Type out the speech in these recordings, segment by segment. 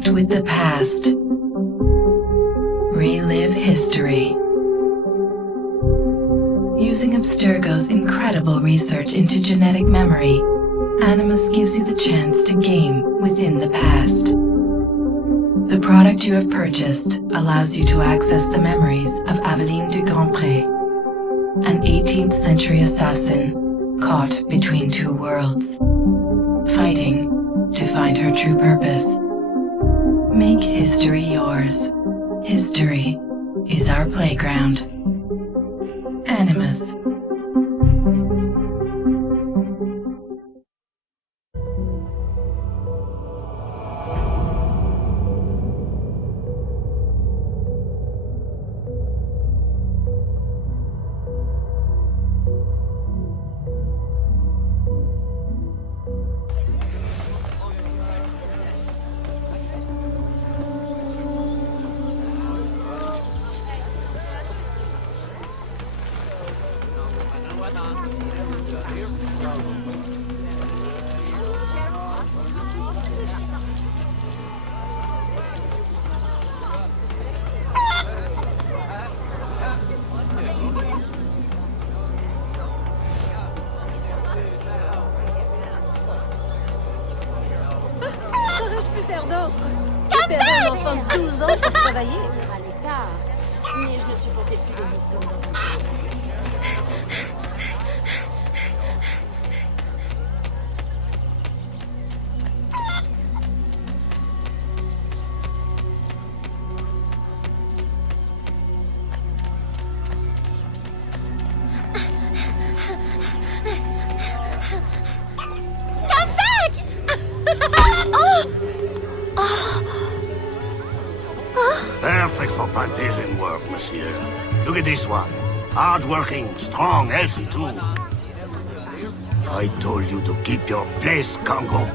Connect with the past. Relive history. Using Abstergo's incredible research into genetic memory, Animus gives you the chance to game within the past. The product you have purchased allows you to access the memories of Aveline de Grandpré, an 18th century assassin caught between two worlds, fighting to find her true purpose. Make history yours. History is our playground. Animus. Qu'aurais-je pu faire d'autre? Libérer un enfant de 12 ans pour travailler? À l'écart. Mais je ne supportais plus de vivre comme dans un pays. Perfect for plantation work, monsieur. Look at this one. Hard-working, strong, healthy too. I told you to keep your place, Congo.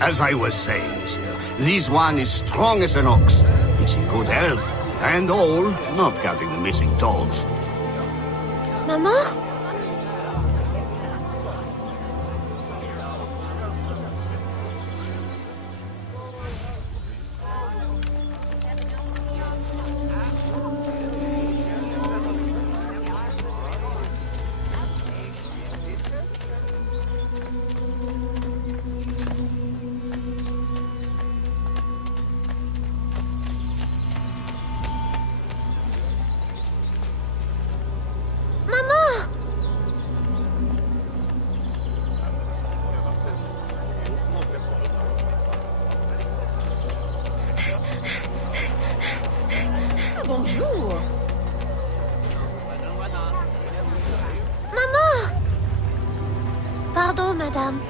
As I was saying, monsieur, this one is strong as an ox. It's in good health, and all, not counting the missing toes. Maman? Bonjour. Maman! Pardon, madame.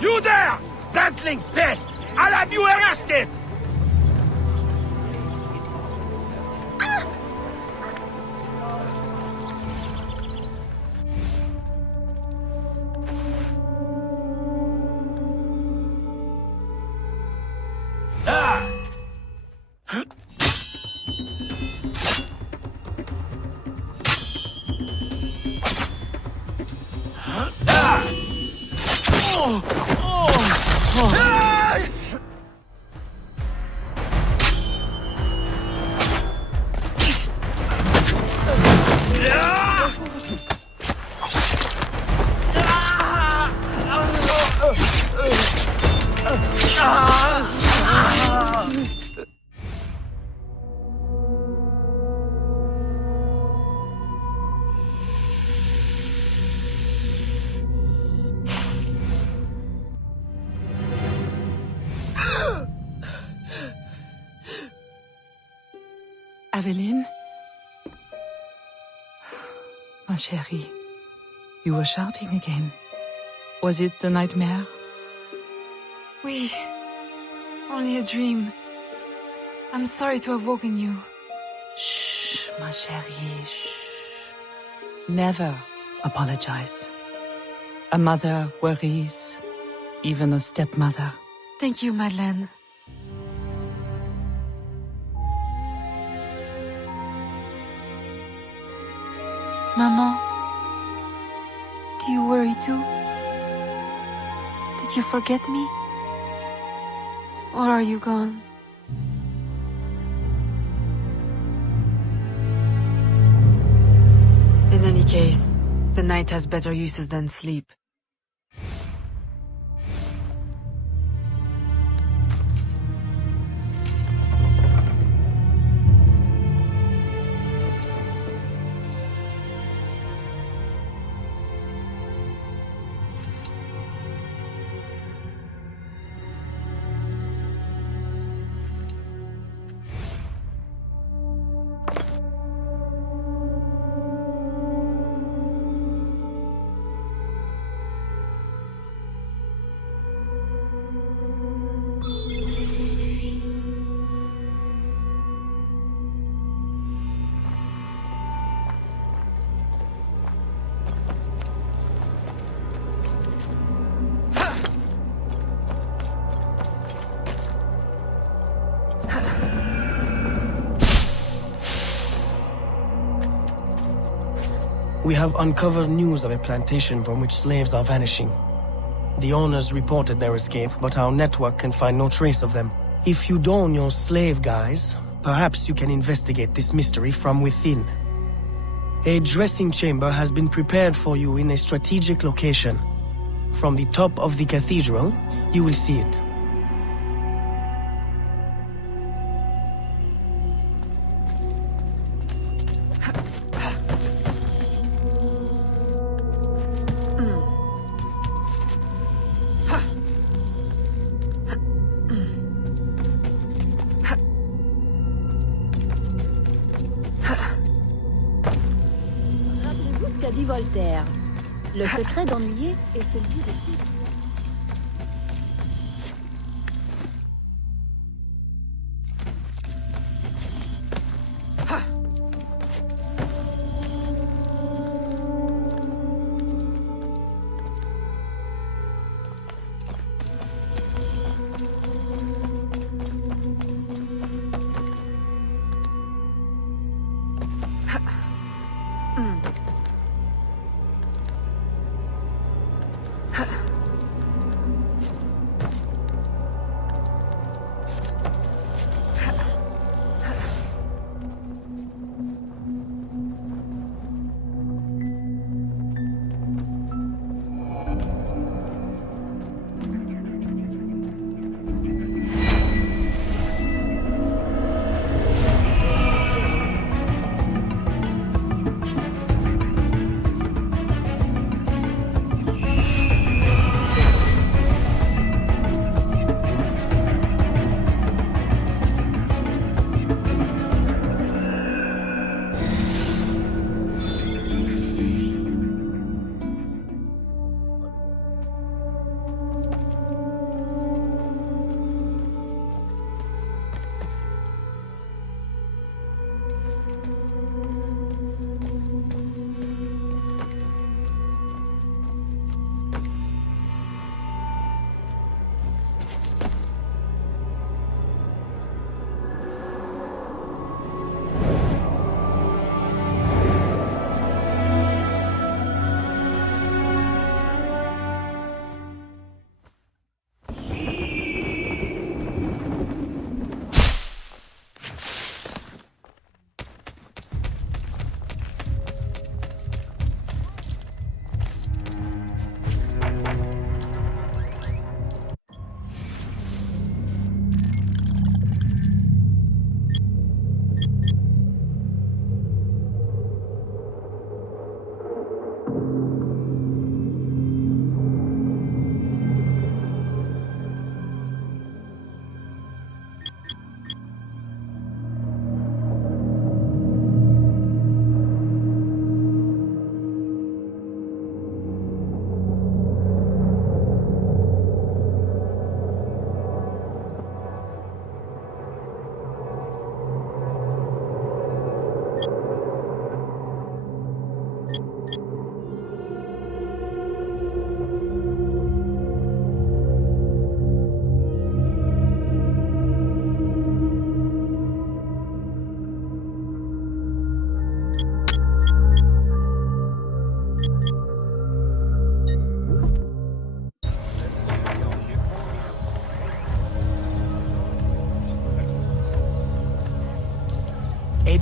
You there! Bantling pest! I'll have you arrested! Aveline? Ma chérie, you were shouting again. Was it the nightmare? Oui. Only a dream. I'm sorry to have woken you. Shh, ma chérie, shh. Never apologize. A mother worries, even a stepmother. Thank you, Madeleine. Maman, do you worry too? Did you forget me? Or are you gone? In any case, the night has better uses than sleep. We have uncovered news of a plantation from which slaves are vanishing. The owners reported their escape, but our network can find no trace of them. If you don your slave guise, perhaps you can investigate this mystery from within. A dressing chamber has been prepared for you in a strategic location. From the top of the cathedral, you will see it. Rappelez-vous ce qu'a dit Voltaire. Le secret d'ennuyer est celui de suivre.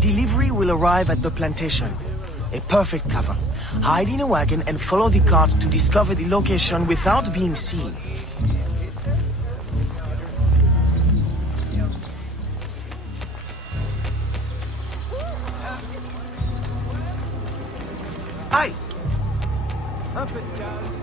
delivery will arrive at the plantation. A perfect cover. Hide in a wagon and follow the cart to discover the location without being seen. Aïe! Un peu de calme.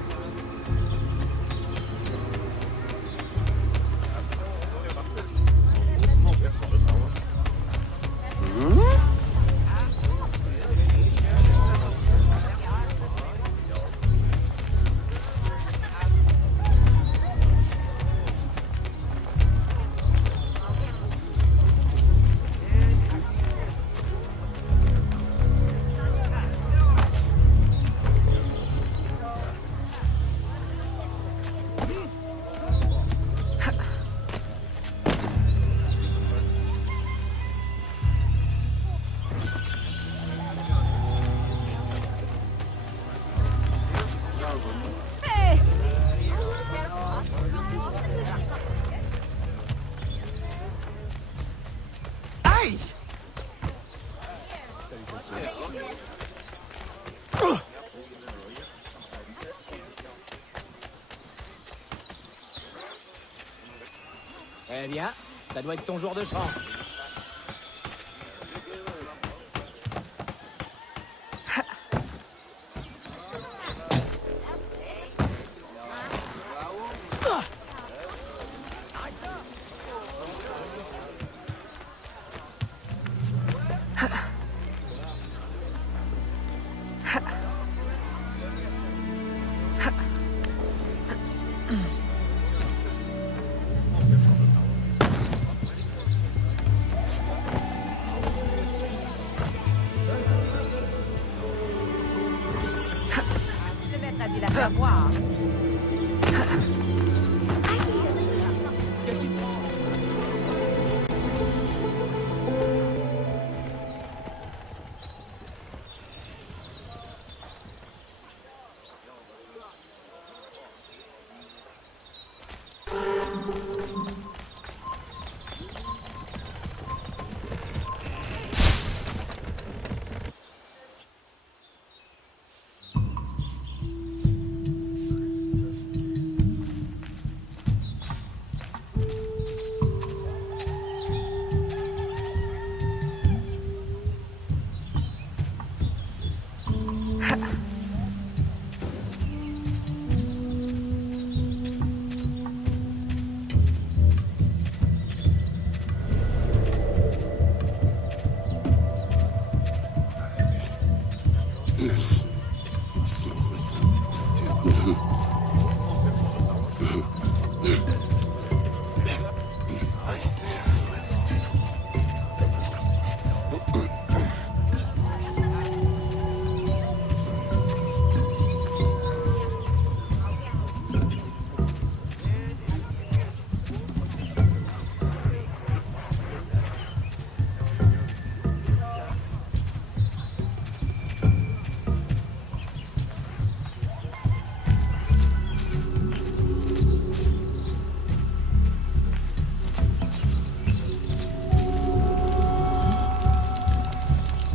Eh bien, ça doit être ton jour de chance.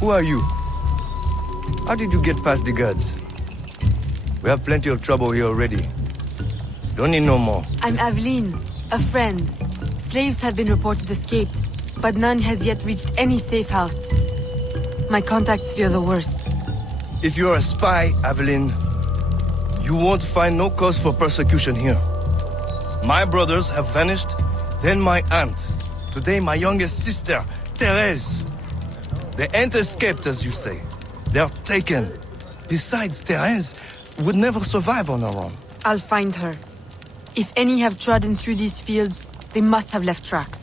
Who are you? How did you get past the guards? We have plenty of trouble here already. Don't need no more. I'm Aveline, a friend. Slaves have been reported escaped, but none has yet reached any safe house. My contacts fear the worst. If you're a spy, Aveline, you won't find no cause for persecution here. My brothers have vanished, then my aunt. Today my youngest sister, Therese. They ain't escaped, as you say. They're taken. Besides, Therese would never survive on her own. I'll find her. If any have trodden through these fields, they must have left tracks.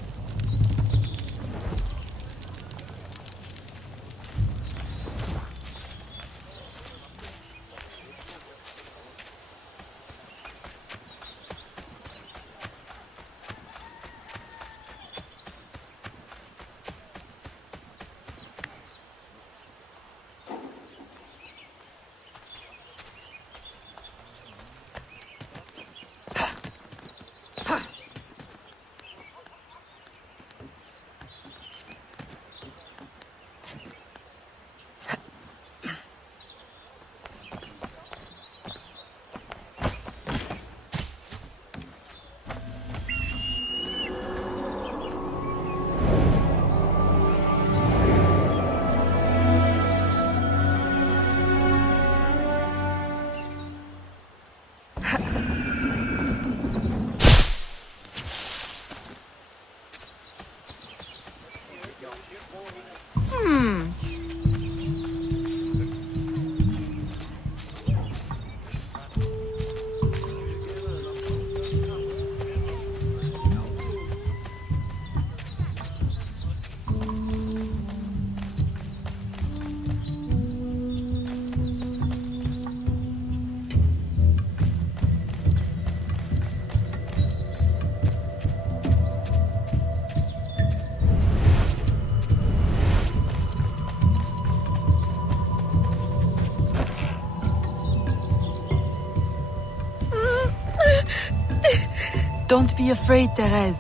Don't be afraid, Therese.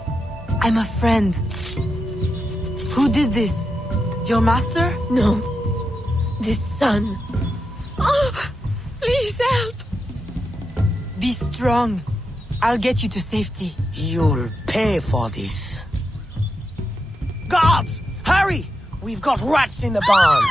I'm a friend. Who did this? Your master? No. This son. Oh, please help. Be strong. I'll get you to safety. You'll pay for this. Guards! Hurry! We've got rats in the barn.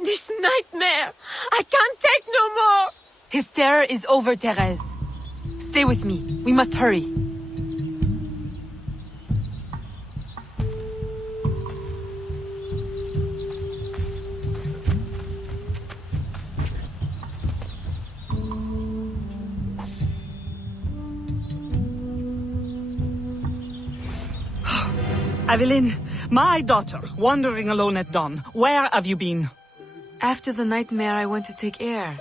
This nightmare! I can't take no more! His terror is over, Therese. Stay with me. We must hurry. Aveline, my daughter, wandering alone at dawn. Where have you been? After the nightmare, I went to take air.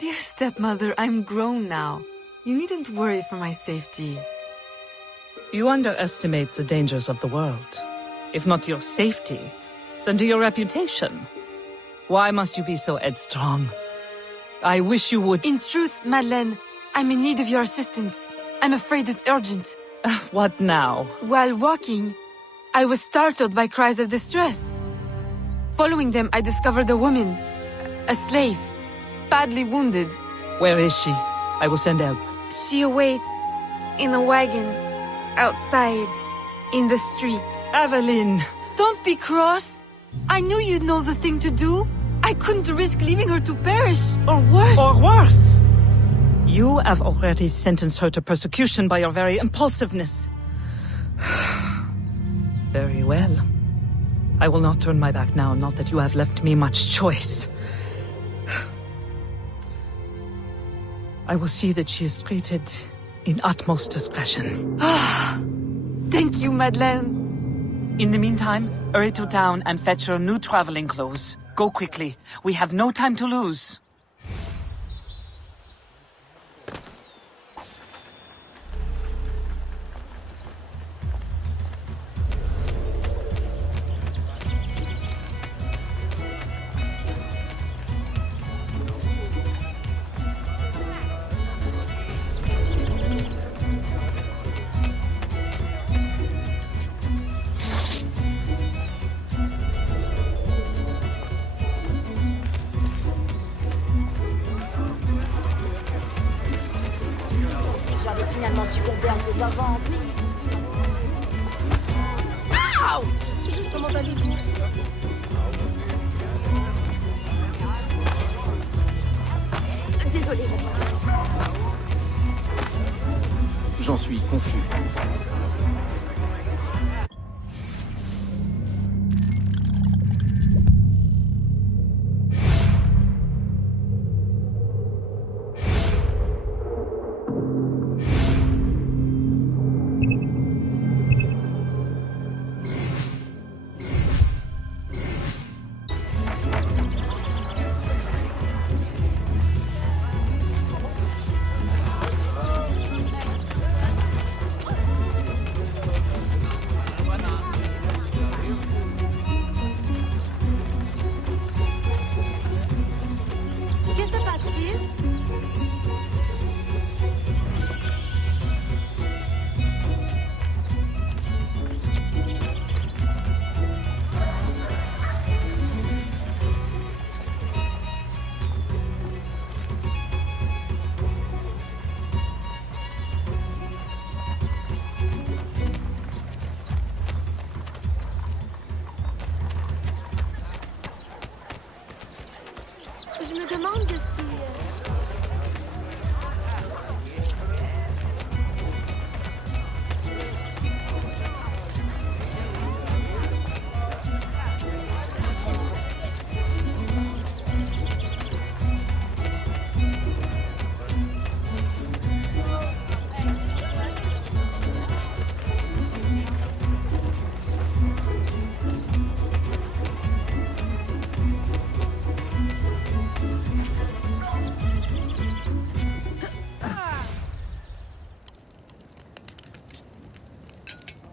Dear stepmother, I'm grown now. You needn't worry for my safety. You underestimate the dangers of the world. If not to your safety, then to your reputation. Why must you be so headstrong? I wish you would— In truth, Madeleine, I'm in need of your assistance. I'm afraid it's urgent. What now? While walking, I was startled by cries of distress. Following them, I discovered a woman, a slave, badly wounded. Where is she? I will send help. She awaits in a wagon, outside, in the street. Aveline! Don't be cross. I knew you'd know the thing to do. I couldn't risk leaving her to perish, or worse. Or worse! You have already sentenced her to persecution by your very impulsiveness. Very well. I will not turn my back now, not that you have left me much choice. I will see that she is treated in utmost discretion. Thank you, Madeleine. In the meantime, hurry to town and fetch her new traveling clothes. Go quickly. We have no time to lose. J'avais finalement succombé à ses avances. Comment allez-vous? Désolé. J'en suis confus.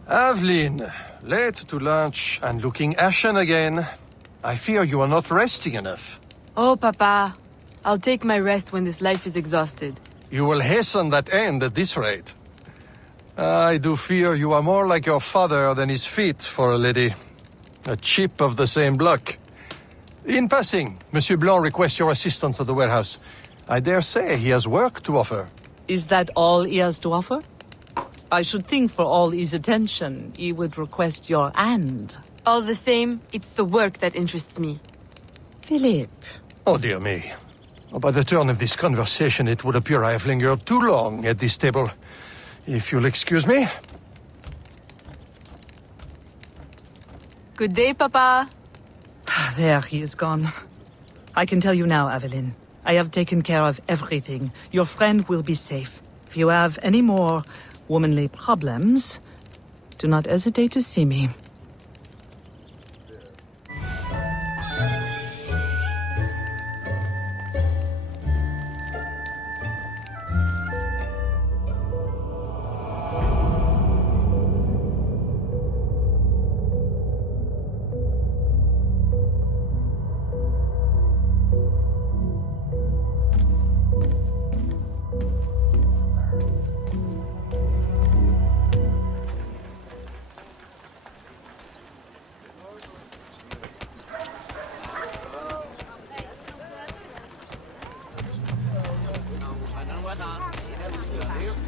Aveline, late to lunch and looking ashen again. I fear you are not resting enough. Oh, Papa. I'll take my rest when this life is exhausted. You will hasten that end at this rate. I do fear you are more like your father than is fit for a lady. A chip of the same block. In passing, Monsieur Blanc requests your assistance at the warehouse. I dare say he has work to offer. Is that all he has to offer? I should think for all his attention, he would request your hand. All the same, it's the work that interests me. Philip. Oh, dear me. By the turn of this conversation, it would appear I have lingered too long at this table. If you'll excuse me. Good day, Papa. There, he is gone. I can tell you now, Aveline. I have taken care of everything. Your friend will be safe. If you have any more womanly problems, do not hesitate to see me.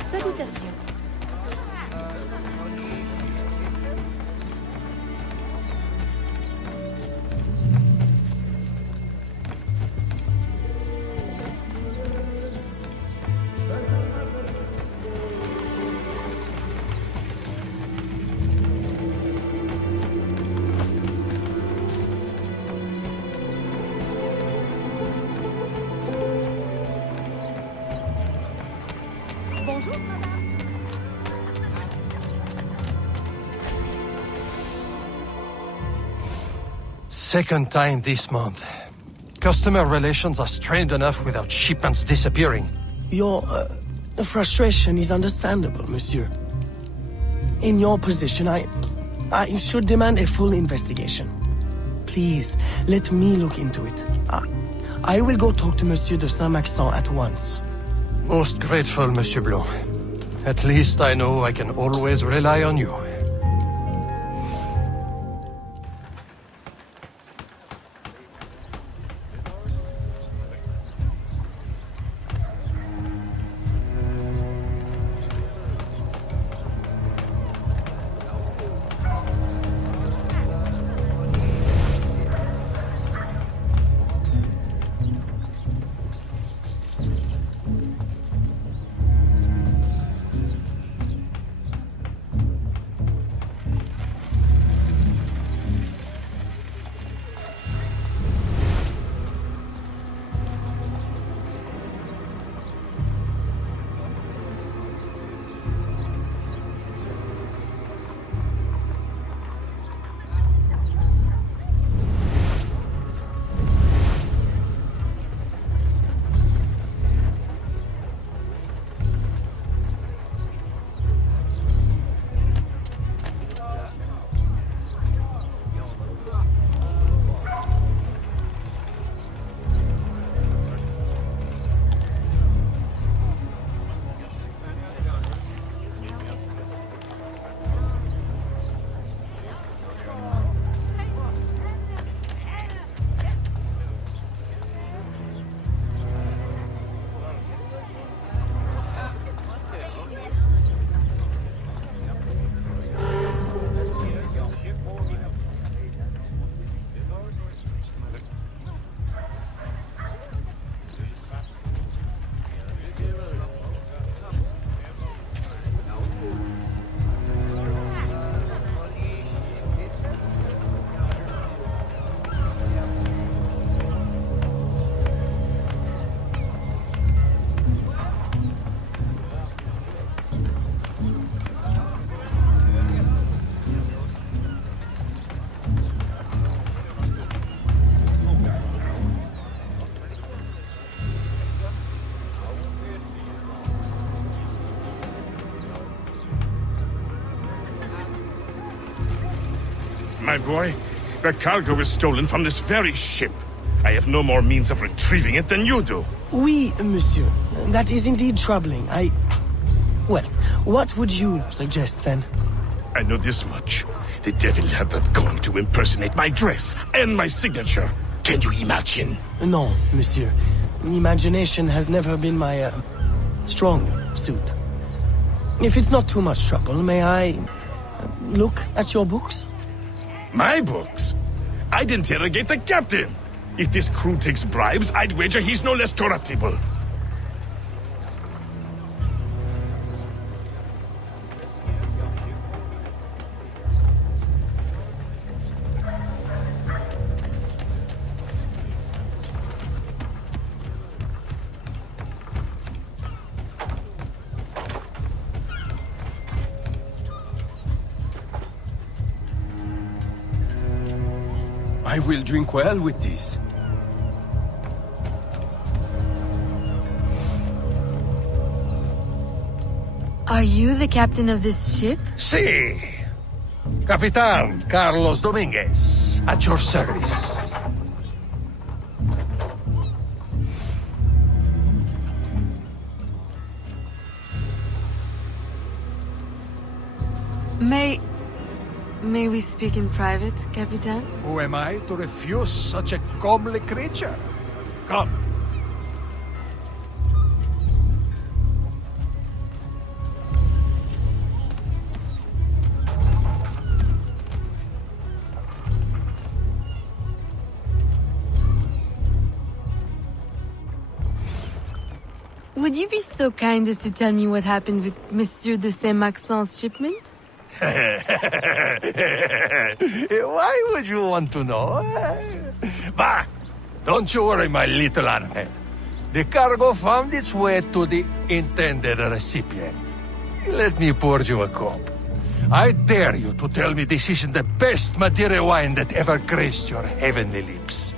Salutations. Bonjour, madame. Second time this month. Customer relations are strained enough without shipments disappearing. Your frustration is understandable, monsieur. In your position, I should demand a full investigation. Please, let me look into it. I will go talk to Monsieur de Saint-Maxent at once. Most grateful, Monsieur Blanc. At least I know I can always rely on you. my boy. The cargo was stolen from this very ship. I have no more means of retrieving it than you do. Oui, monsieur. That is indeed troubling. Well, what would you suggest then? I know this much. The devil had that gall to impersonate my dress and my signature. Can you imagine? No, monsieur. Imagination has never been my, strong suit. If it's not too much trouble, may I look at your books? My books? I'd interrogate the captain. If this crew takes bribes, I'd wager he's no less corruptible. I will drink well with this. Are you the captain of this ship? Si. Capitan Carlos Dominguez, at your service. May we speak in private, Capitan? Who am I to refuse such a comely creature? Come. Would you be so kind as to tell me what happened with Monsieur de Saint-Maxent's shipment? Why would you want to know? Bah! Don't you worry, my little animal. The cargo found its way to the intended recipient. Let me pour you a cup. I dare you to tell me this isn't the best Madeira wine that ever graced your heavenly lips.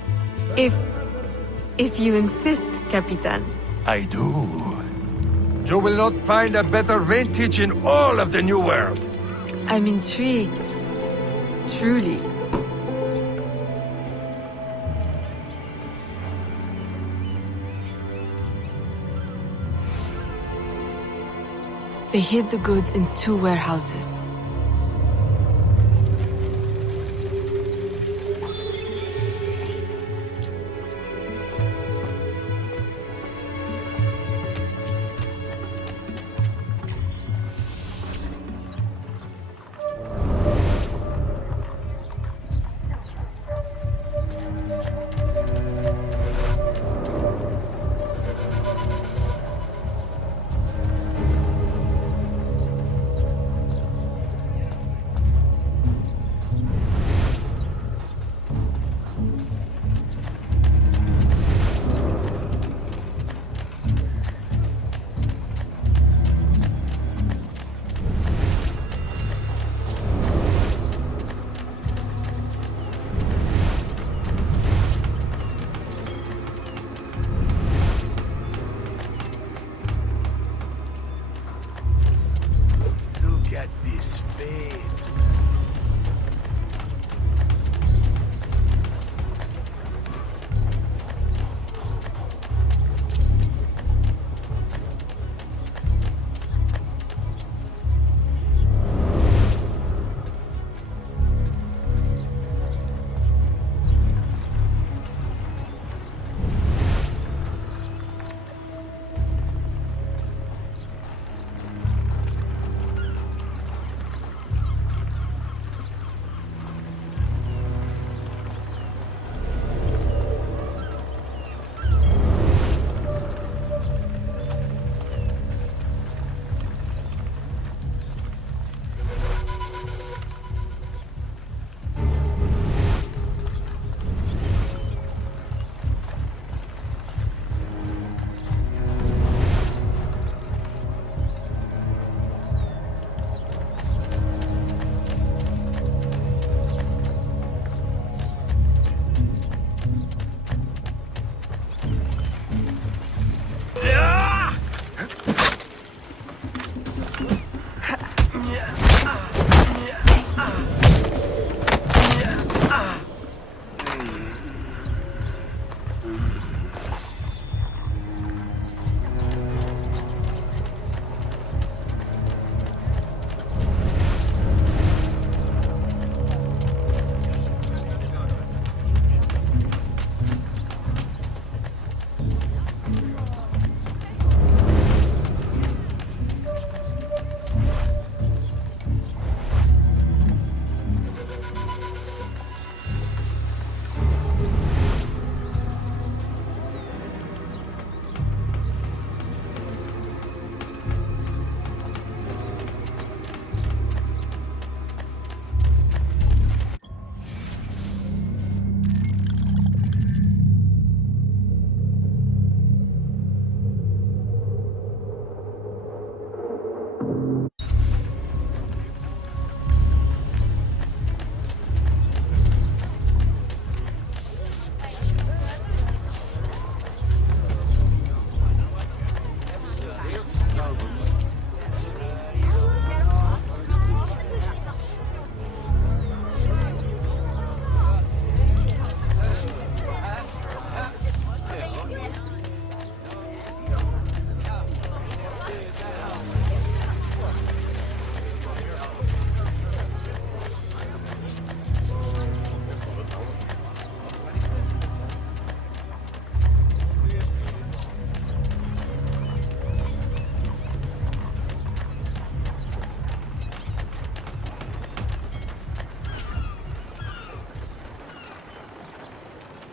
If you insist, Capitan. I do. You will not find a better vintage in all of the New World. I'm intrigued. Truly. They hid the goods in 2 warehouses.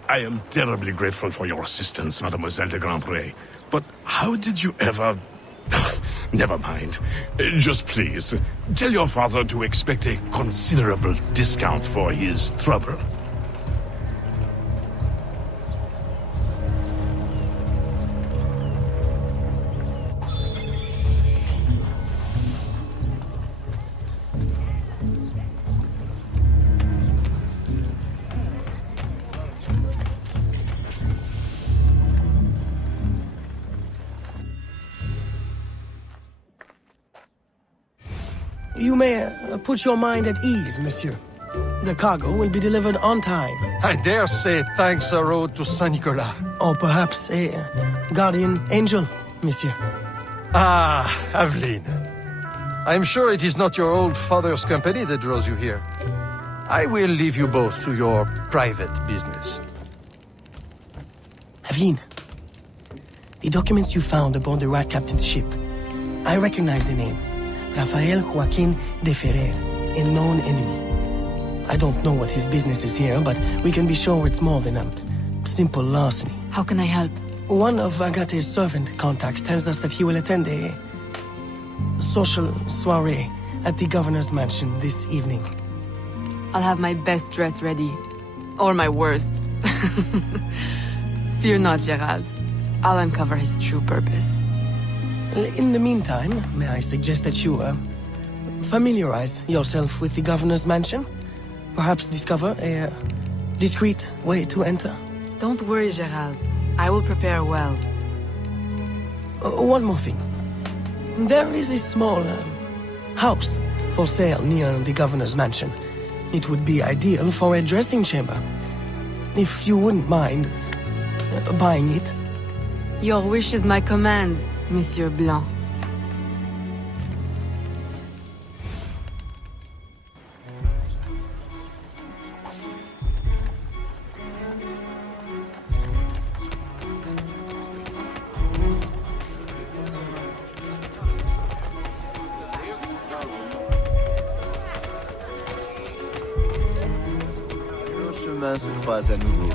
I am terribly grateful for your assistance, Mademoiselle de Grandpré. But how did you ever... Never mind. Just please, tell your father to expect a considerable discount for his trouble. You may put your mind at ease, monsieur. The cargo will be delivered on time. I dare say thanks are owed to Saint Nicolas. Or perhaps a guardian angel, monsieur. Ah, Aveline. I'm sure it is not your old father's company that draws you here. I will leave you both to your private business. Aveline, the documents you found aboard the Rat Captain's ship. I recognize the name. Rafael Joaquin de Ferrer, a known enemy. I don't know what his business is here, but we can be sure it's more than a simple larceny. How can I help? One of Agate's servant contacts tells us that he will attend a social soiree at the governor's mansion this evening. I'll have my best dress ready. Or my worst. Fear not, Gerald. I'll uncover his true purpose. In the meantime, may I suggest that you, familiarize yourself with the governor's mansion? Perhaps discover a discreet way to enter? Don't worry, Gerald. I will prepare well. One more thing. There is a small house for sale near the governor's mansion. It would be ideal for a dressing chamber. If you wouldn't mind buying it. Your wish is my command, Monsieur Blanc. Nos chemins se croisent à nouveau.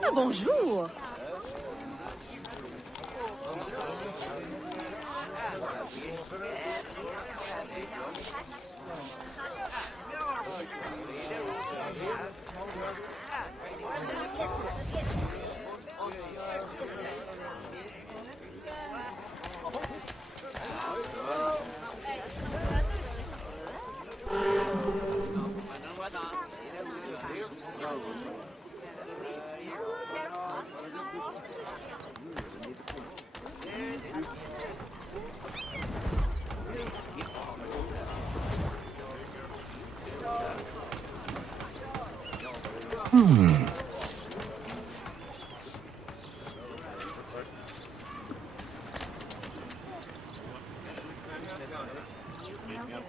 Ah, bonjour.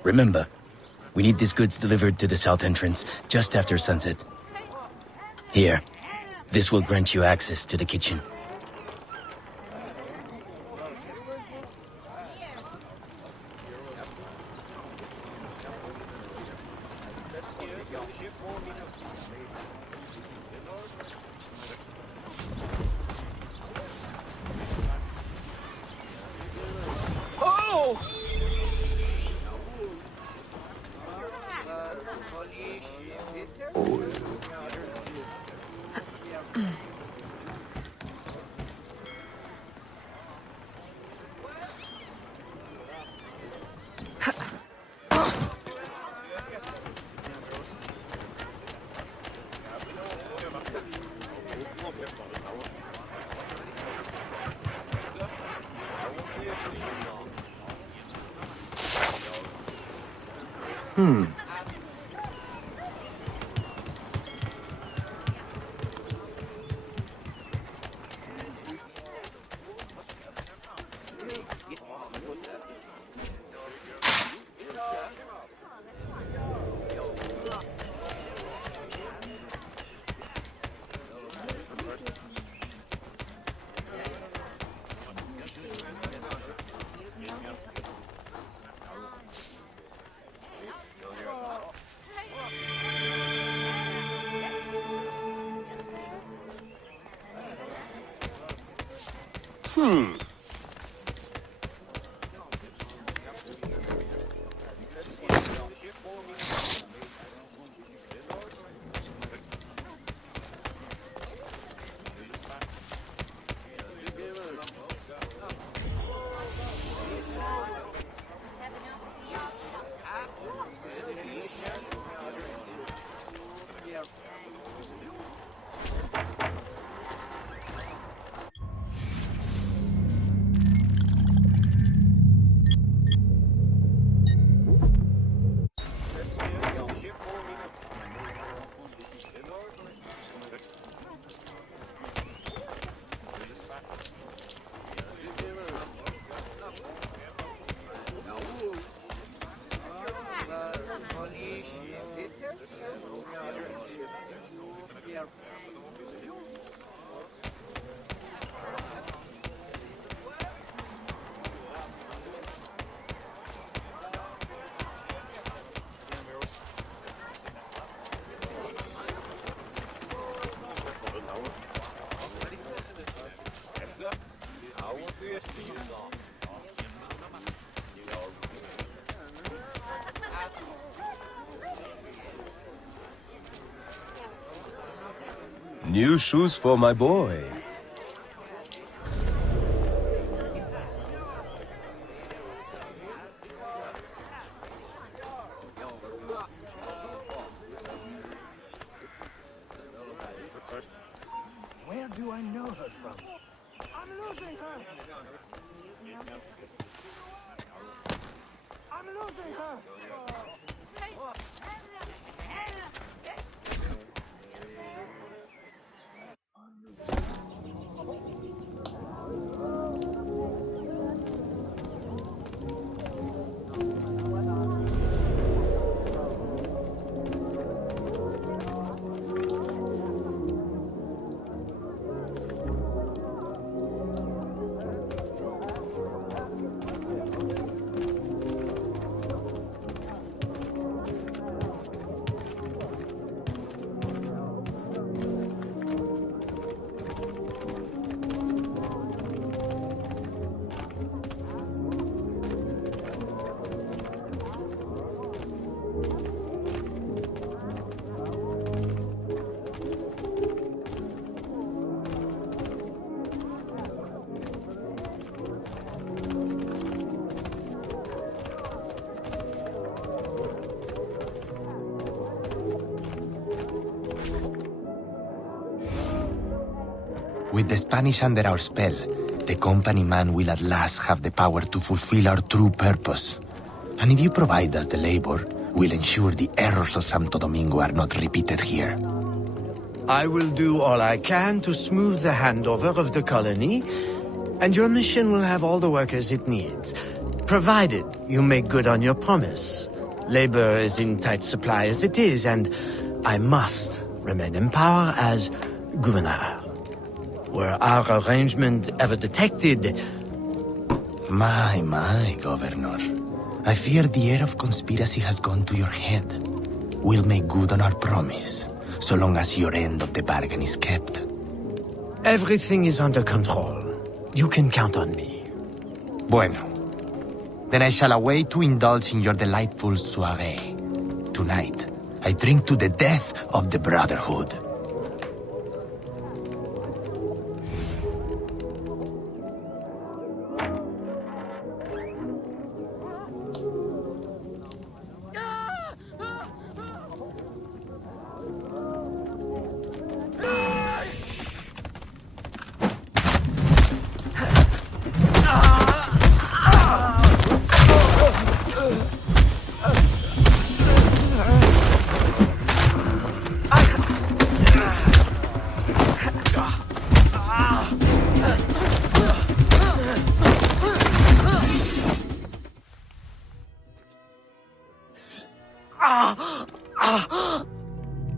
Remember, we need these goods delivered to the south entrance just after sunset. Here, this will grant you access to the kitchen. New shoes for my boy. Where do I know her from? I'm losing her! I'm losing her! With the Spanish under our spell, the company man will at last have the power to fulfill our true purpose. And if you provide us the labor, we'll ensure the errors of Santo Domingo are not repeated here. I will do all I can to smooth the handover of the colony, and your mission will have all the workers it needs, provided you make good on your promise. Labor is in tight supply as it is, and I must remain in power as governor. Were our arrangement ever detected... My, Governor. I fear the air of conspiracy has gone to your head. We'll make good on our promise, so long as your end of the bargain is kept. Everything is under control. You can count on me. Bueno. Then I shall await to indulge in your delightful soirée. Tonight, I drink to the death of the Brotherhood.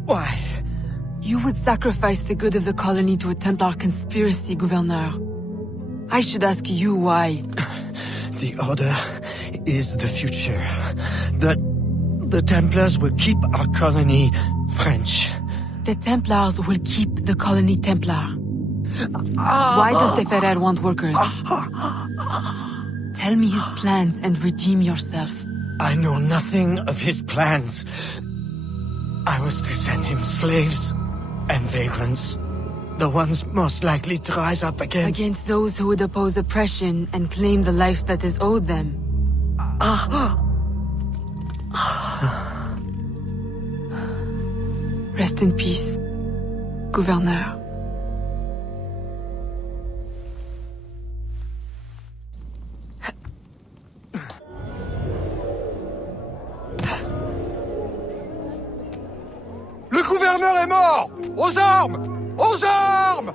Why? You would sacrifice the good of the colony to a Templar conspiracy, Gouverneur. I should ask you why. The Order is the future. The Templars will keep our colony French. The Templars will keep the colony Templar. Why does the Ferrer want workers? Tell me his plans and redeem yourself. I know nothing of his plans. I was to send him slaves and vagrants. The ones most likely to rise up against... Against those who would oppose oppression and claim the life that is owed them. Rest in peace, Gouverneur. Le gouverneur est mort! Aux armes! Aux armes!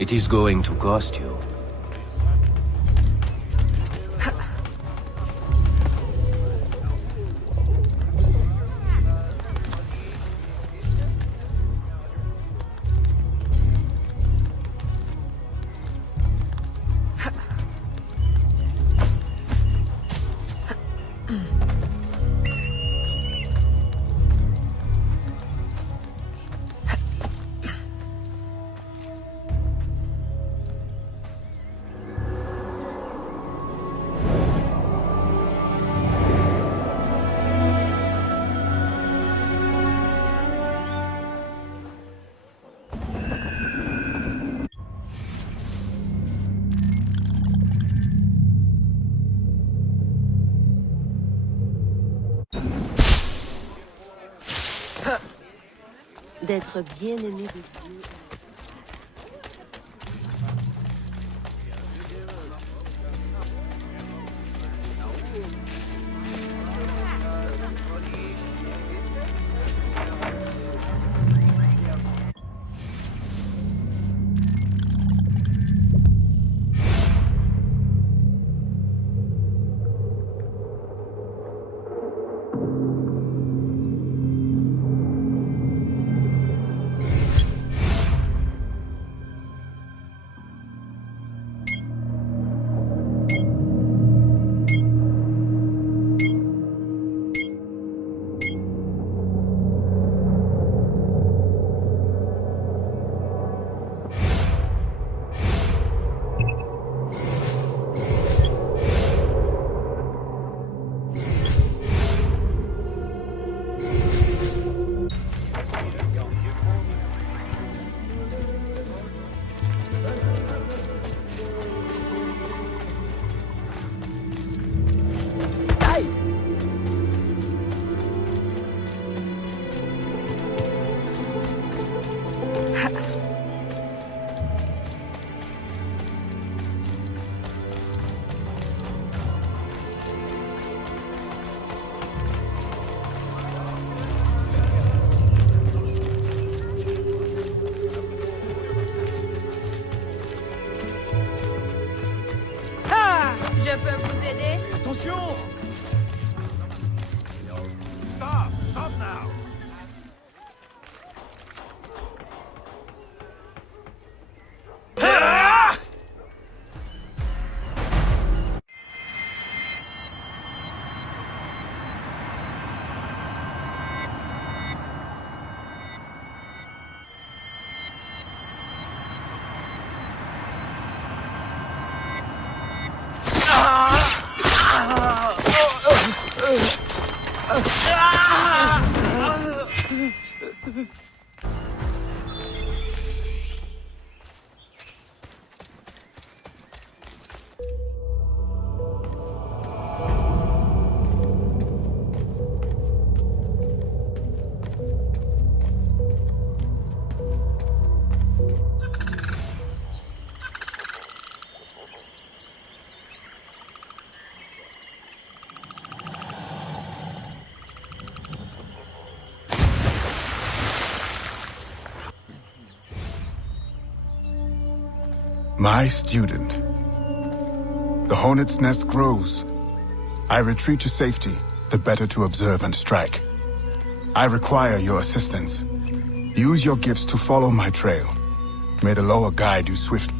It is going to cost you. d'être bien aimé de Dieu. Je peux vous aider? Attention! Stop! Stop now! My student. The hornet's nest grows. I retreat to safety, the better to observe and strike. I require your assistance. Use your gifts to follow my trail. May the lower guide you swiftly.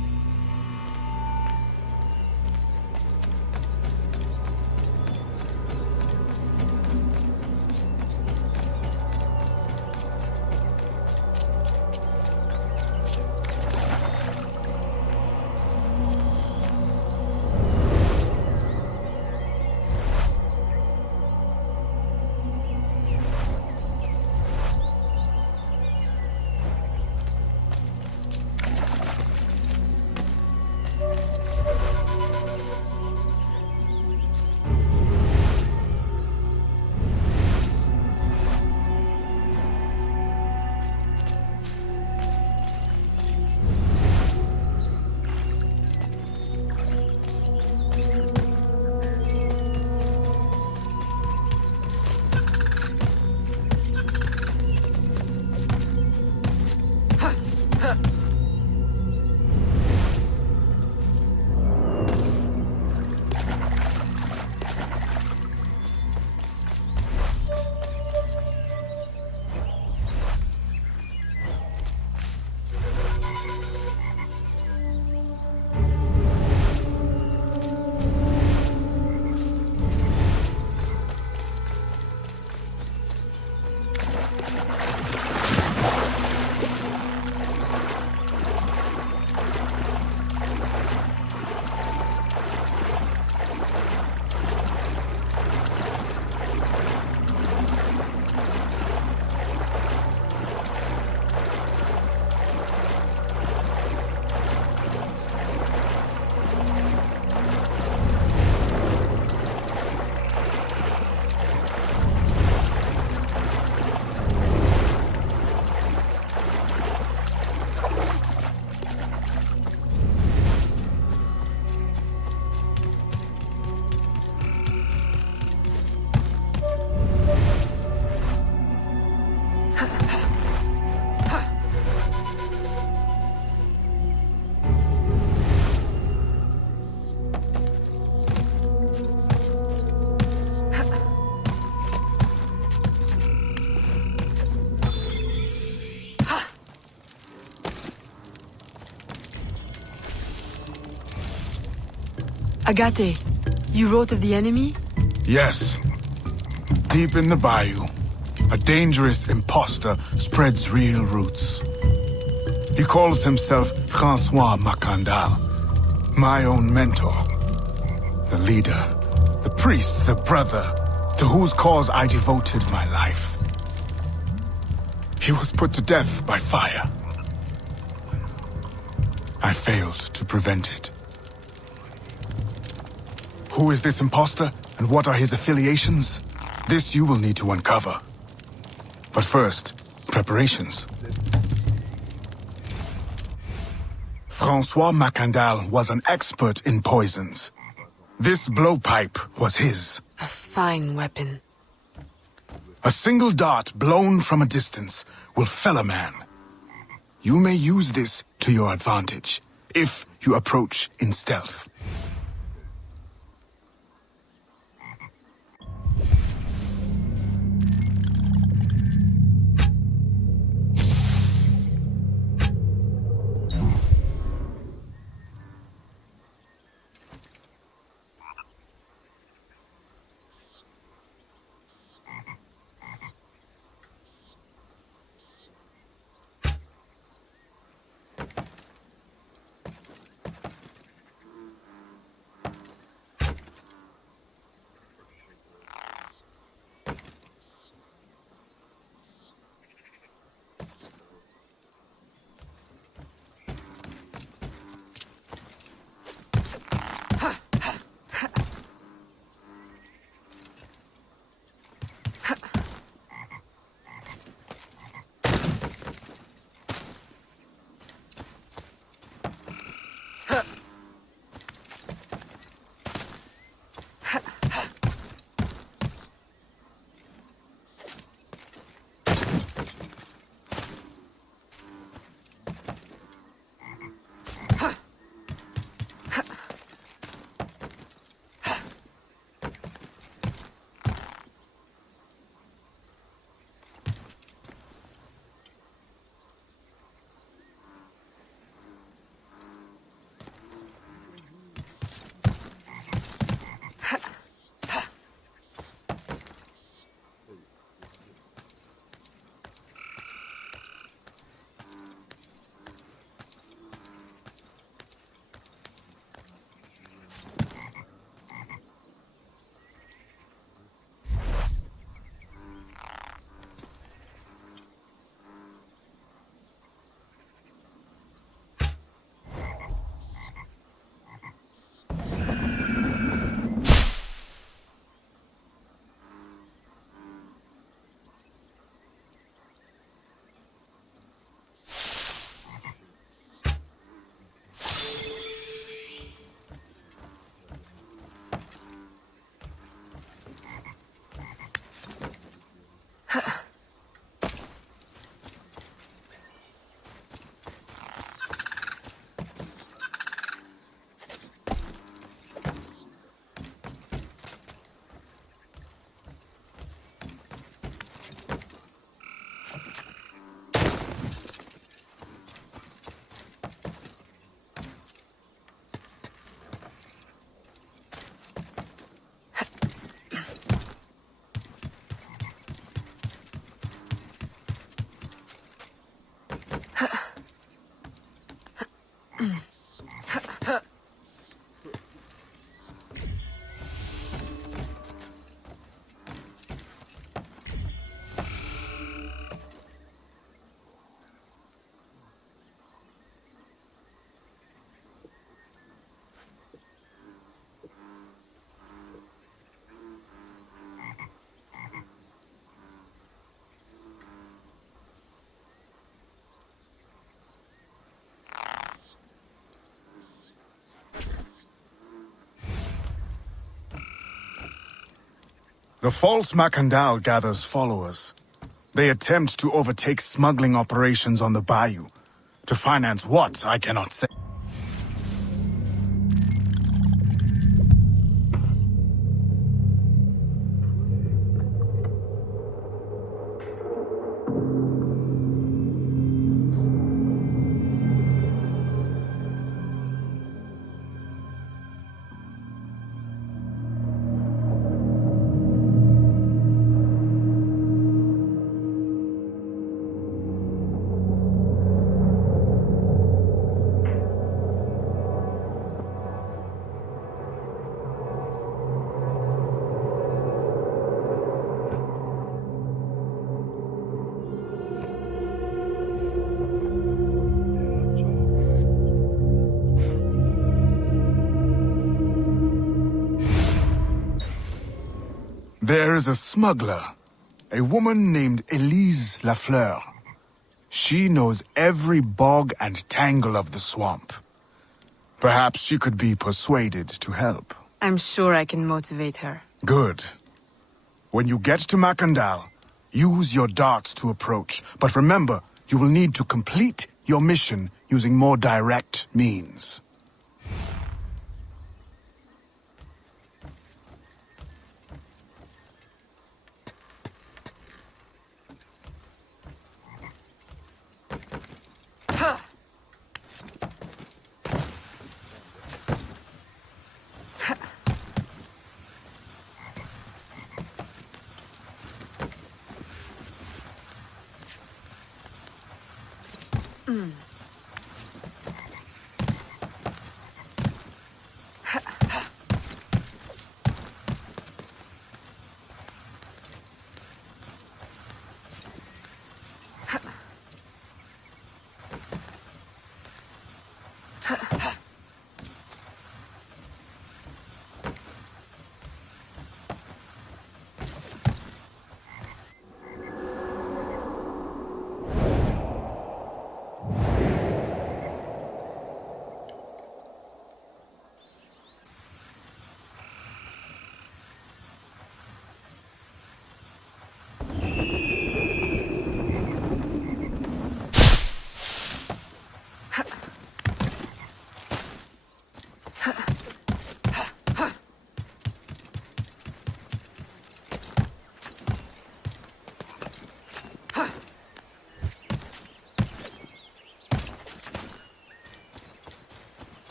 Agate, you wrote of the enemy? Yes. Deep in the bayou, a dangerous imposter spreads real roots. He calls himself Francois Macandal, my own mentor. The leader, the priest, the brother, to whose cause I devoted my life. He was put to death by fire. I failed to prevent it. Who is this imposter, and what are his affiliations? This you will need to uncover. But first, preparations. Francois Macandal was an expert in poisons. This blowpipe was his. A fine weapon. A single dart blown from a distance will fell a man. You may use this to your advantage, if you approach in stealth. The false Macandal gathers followers. They attempt to overtake smuggling operations on the bayou. To finance what, I cannot say. There is a smuggler, a woman named Elise Lafleur. She knows every bog and tangle of the swamp. Perhaps she could be persuaded to help. I'm sure I can motivate her. Good. When you get to Macandal, use your darts to approach. But remember, you will need to complete your mission using more direct means.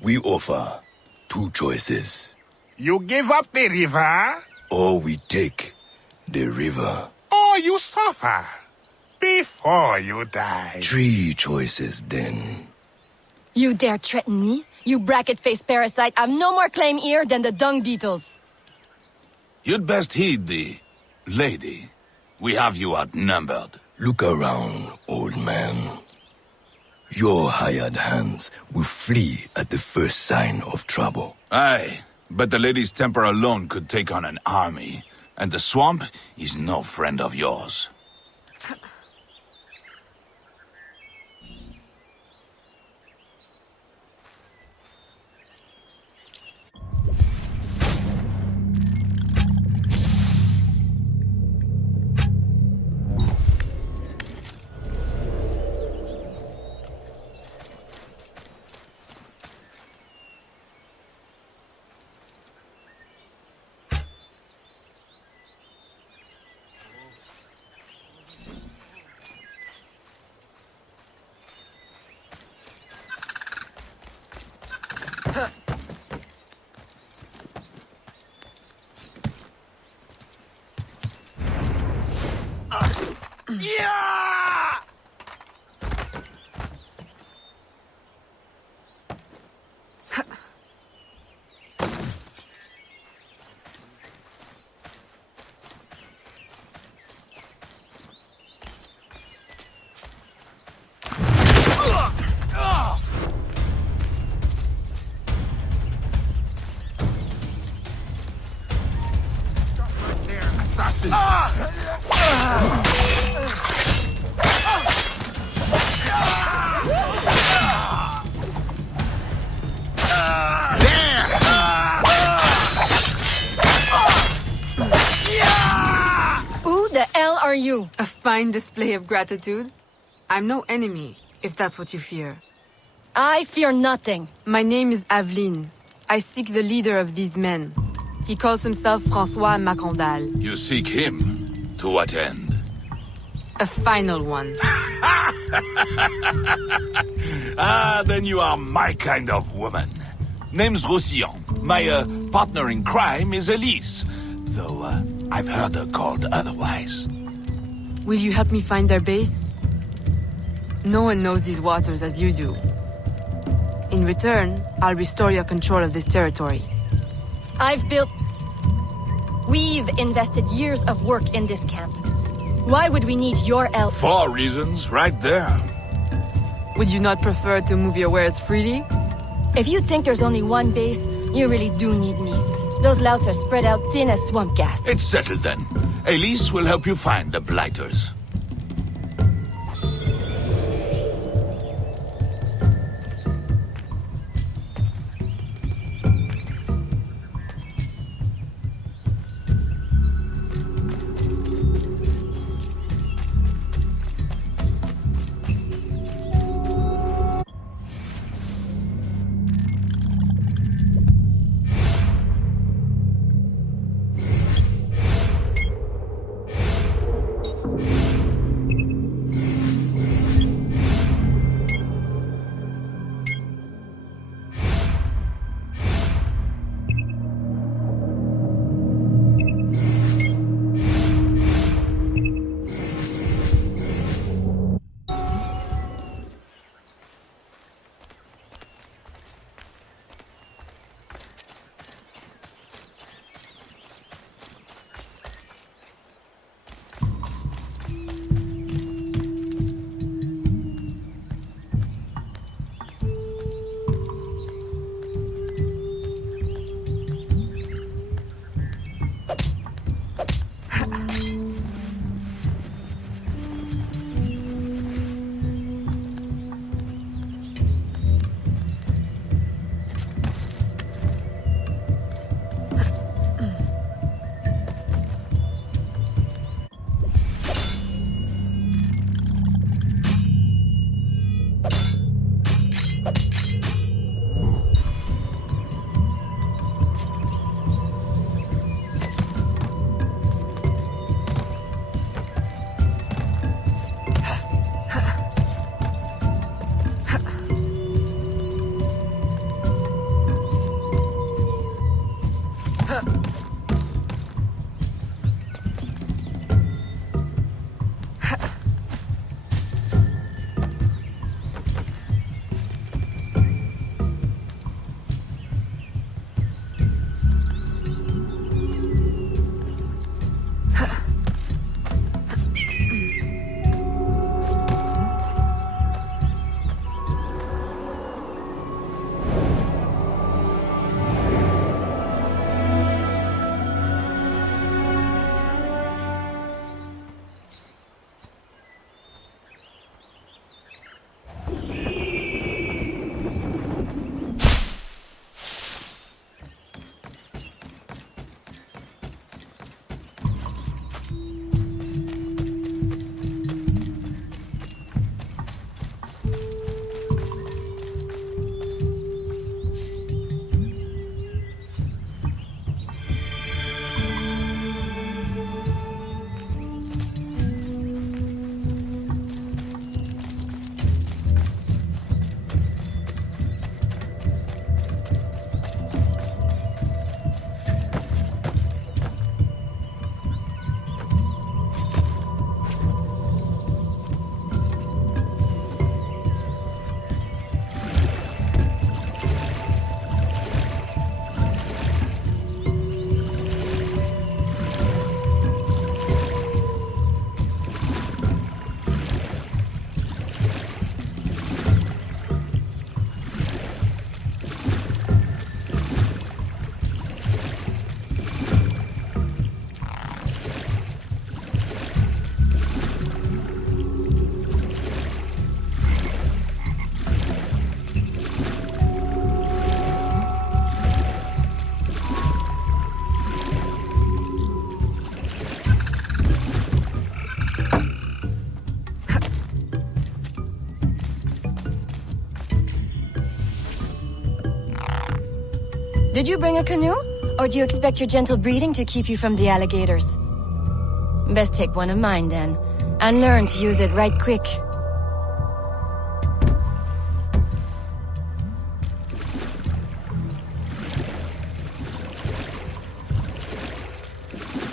We offer two choices. You give up the river? Or we take the river. Or you suffer before you die? Three choices, then. You dare threaten me? You bracket-faced parasite, I've no more claim here than the dung beetles. You'd best heed the lady. We have you outnumbered. Look around, old man. Your hired hands will flee at the first sign of trouble. Aye, but the lady's temper alone could take on an army, and the swamp is no friend of yours. Yeah! Who the hell are you? A fine display of gratitude. I'm no enemy, if that's what you fear. I fear nothing. My name is Aveline. I seek the leader of these men. He calls himself François Macondal. You seek him? To what end? A final one. Ah, then you are my kind of woman. Name's Roussillon. My partner in crime is Elise. Though, I've heard her called otherwise. Will you help me find their base? No one knows these waters as you do. In return, I'll restore your control of this territory. We've invested years of work in this camp. Why would we need your help? 4 reasons, right there. Would you not prefer to move your wares freely? If you think there's only one base, you really do need me. Those louts are spread out thin as swamp gas. It's settled then. Elise will help you find the blighters. Did you bring a canoe? Or do you expect your gentle breeding to keep you from the alligators? Best take one of mine then, and learn to use it right quick.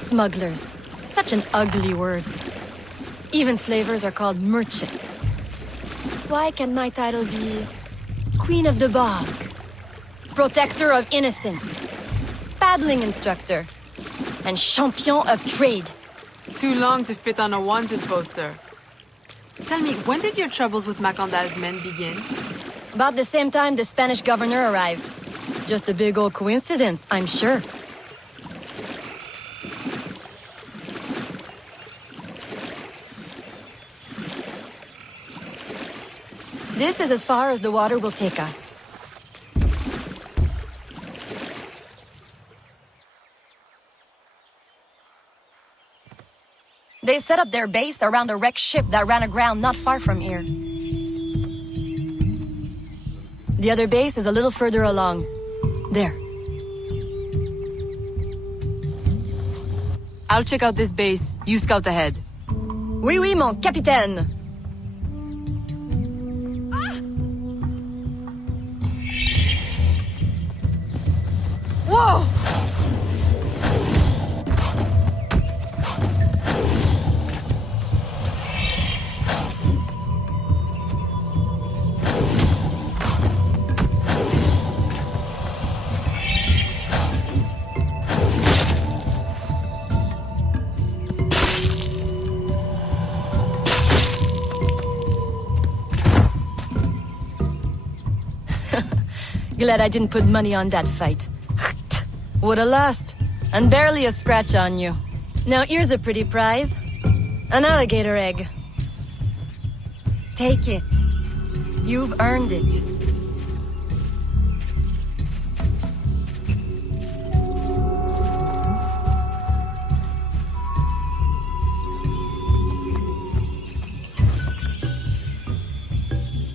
Smugglers. Such an ugly word. Even slavers are called merchants. Why can't my title be Queen of the Bog, Protector of Innocence, Paddling Instructor, and Champion of Trade? Too long to fit on a wanted poster. Tell me, when did your troubles with Macandal's men begin? About the same time the Spanish governor arrived. Just a big old coincidence, I'm sure. This is as far as the water will take us. They set up their base around a wrecked ship that ran aground not far from here. The other base is a little further along. There. I'll check out this base. You scout ahead. Oui, oui, mon capitaine. Whoa! Glad I didn't put money on that fight. Would've lost, and barely a scratch on you. Now here's a pretty prize. An alligator egg. Take it. You've earned it.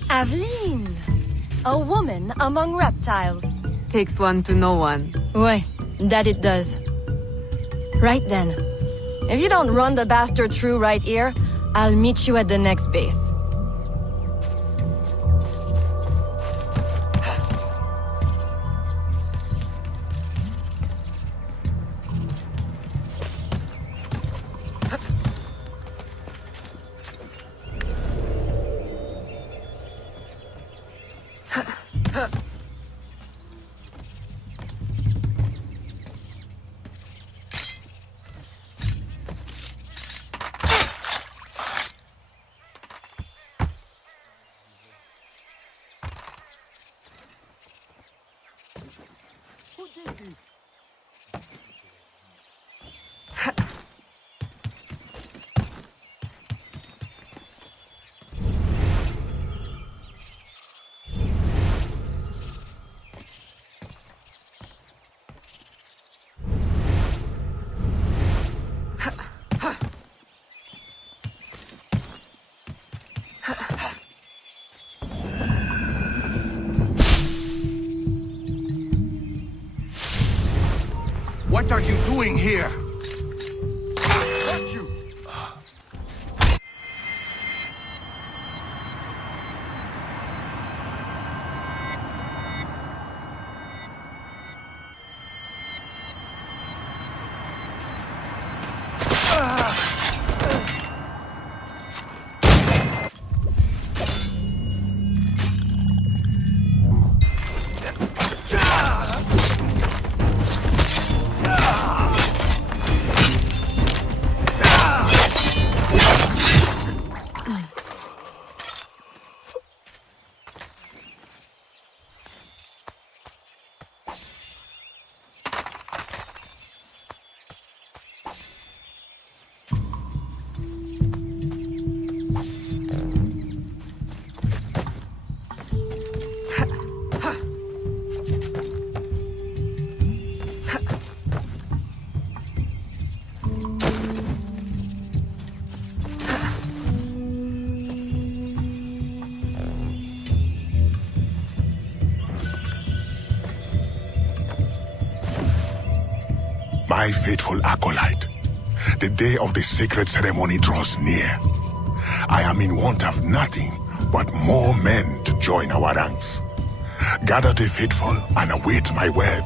Aveline! A woman among reptiles. Takes one to know one. Ouais, that it does. Right then. If you don't run the bastard through right here, I'll meet you at the next base. What are you doing here? my faithful acolyte. The day of the sacred ceremony draws near. I am in want of nothing but more men to join our ranks. Gather the faithful and await my word.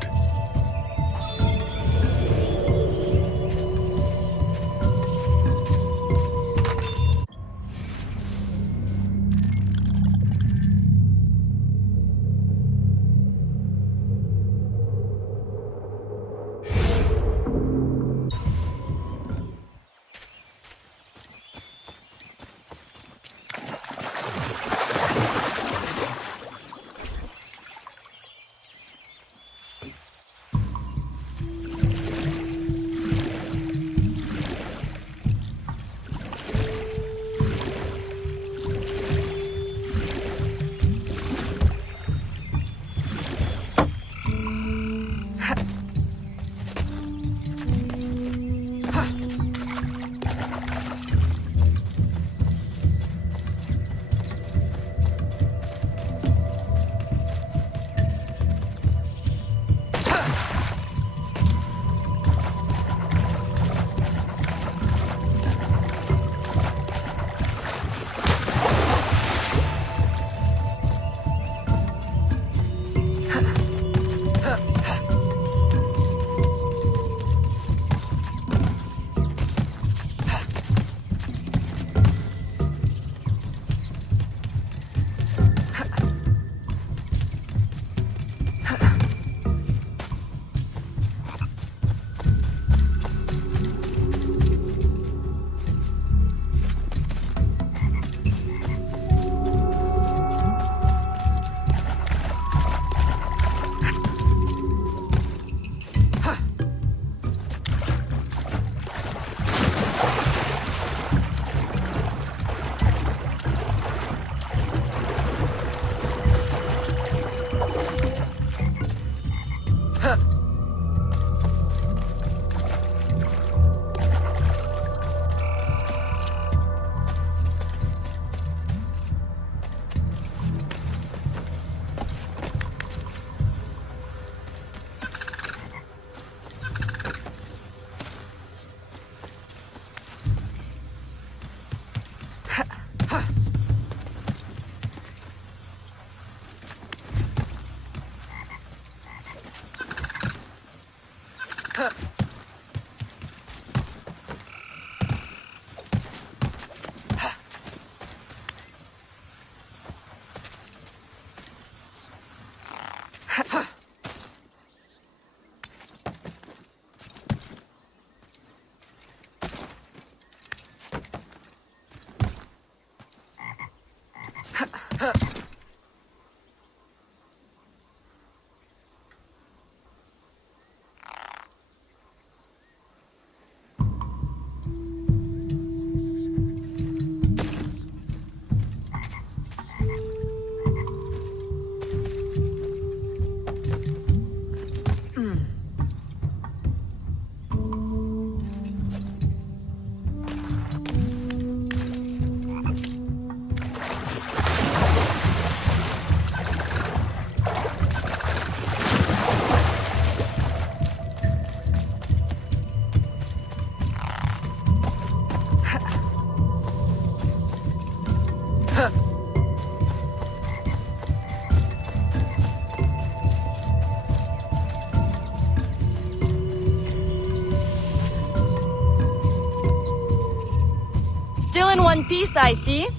Still in one piece, I see.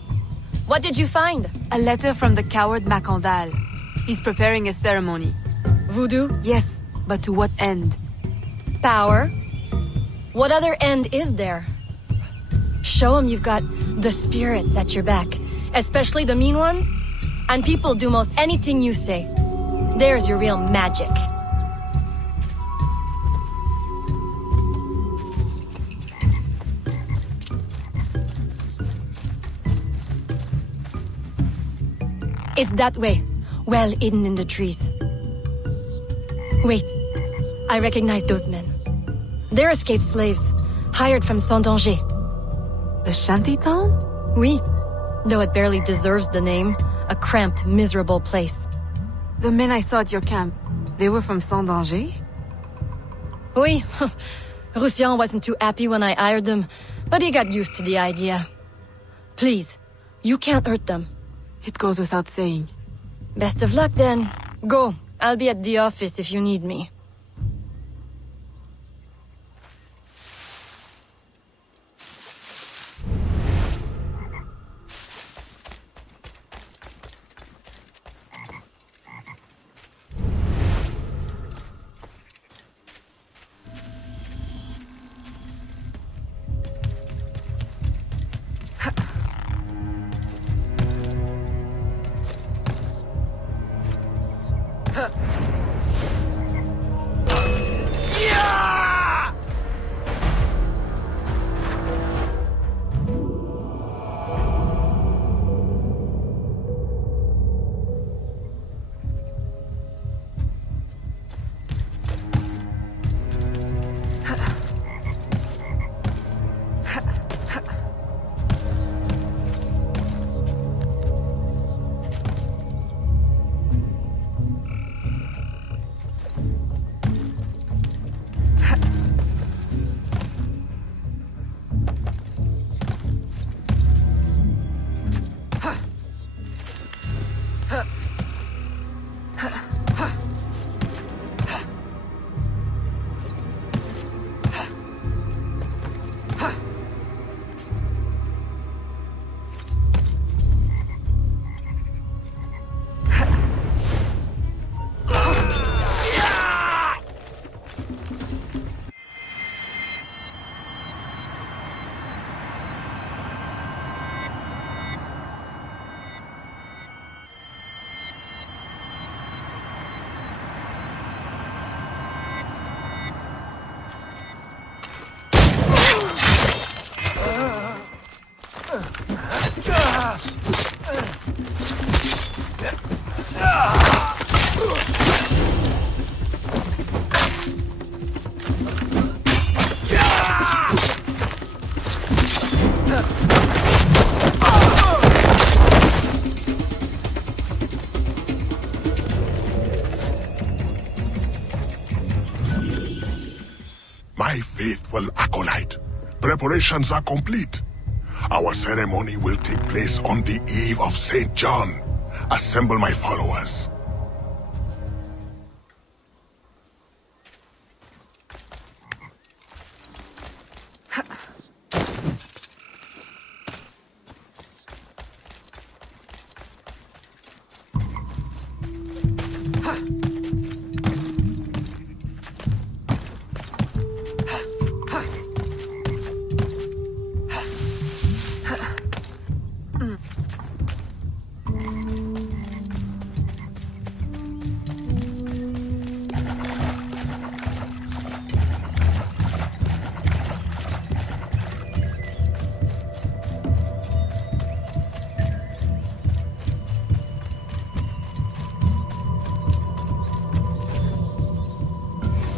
What did you find? A letter from the coward Macandal. He's preparing a ceremony. Voodoo? Yes, but to what end? Power? What other end is there? Show him you've got the spirits at your back, especially the mean ones, and people do most anything you say. There's your real magic. It's that way, well hidden in the trees. Wait, I recognize those men. They're escaped slaves, hired from Saint-Danger. The shantytown? Oui, though it barely deserves the name. A cramped, miserable place. The men I saw at your camp, they were from Saint-Danger? Oui, Roussillon wasn't too happy when I hired him, but he got used to the idea. Please, you can't hurt them. It goes without saying. Best of luck then. Go. I'll be at the office if you need me. My faithful acolyte, preparations are complete. Our ceremony will take place on the eve of St. John. Assemble my followers.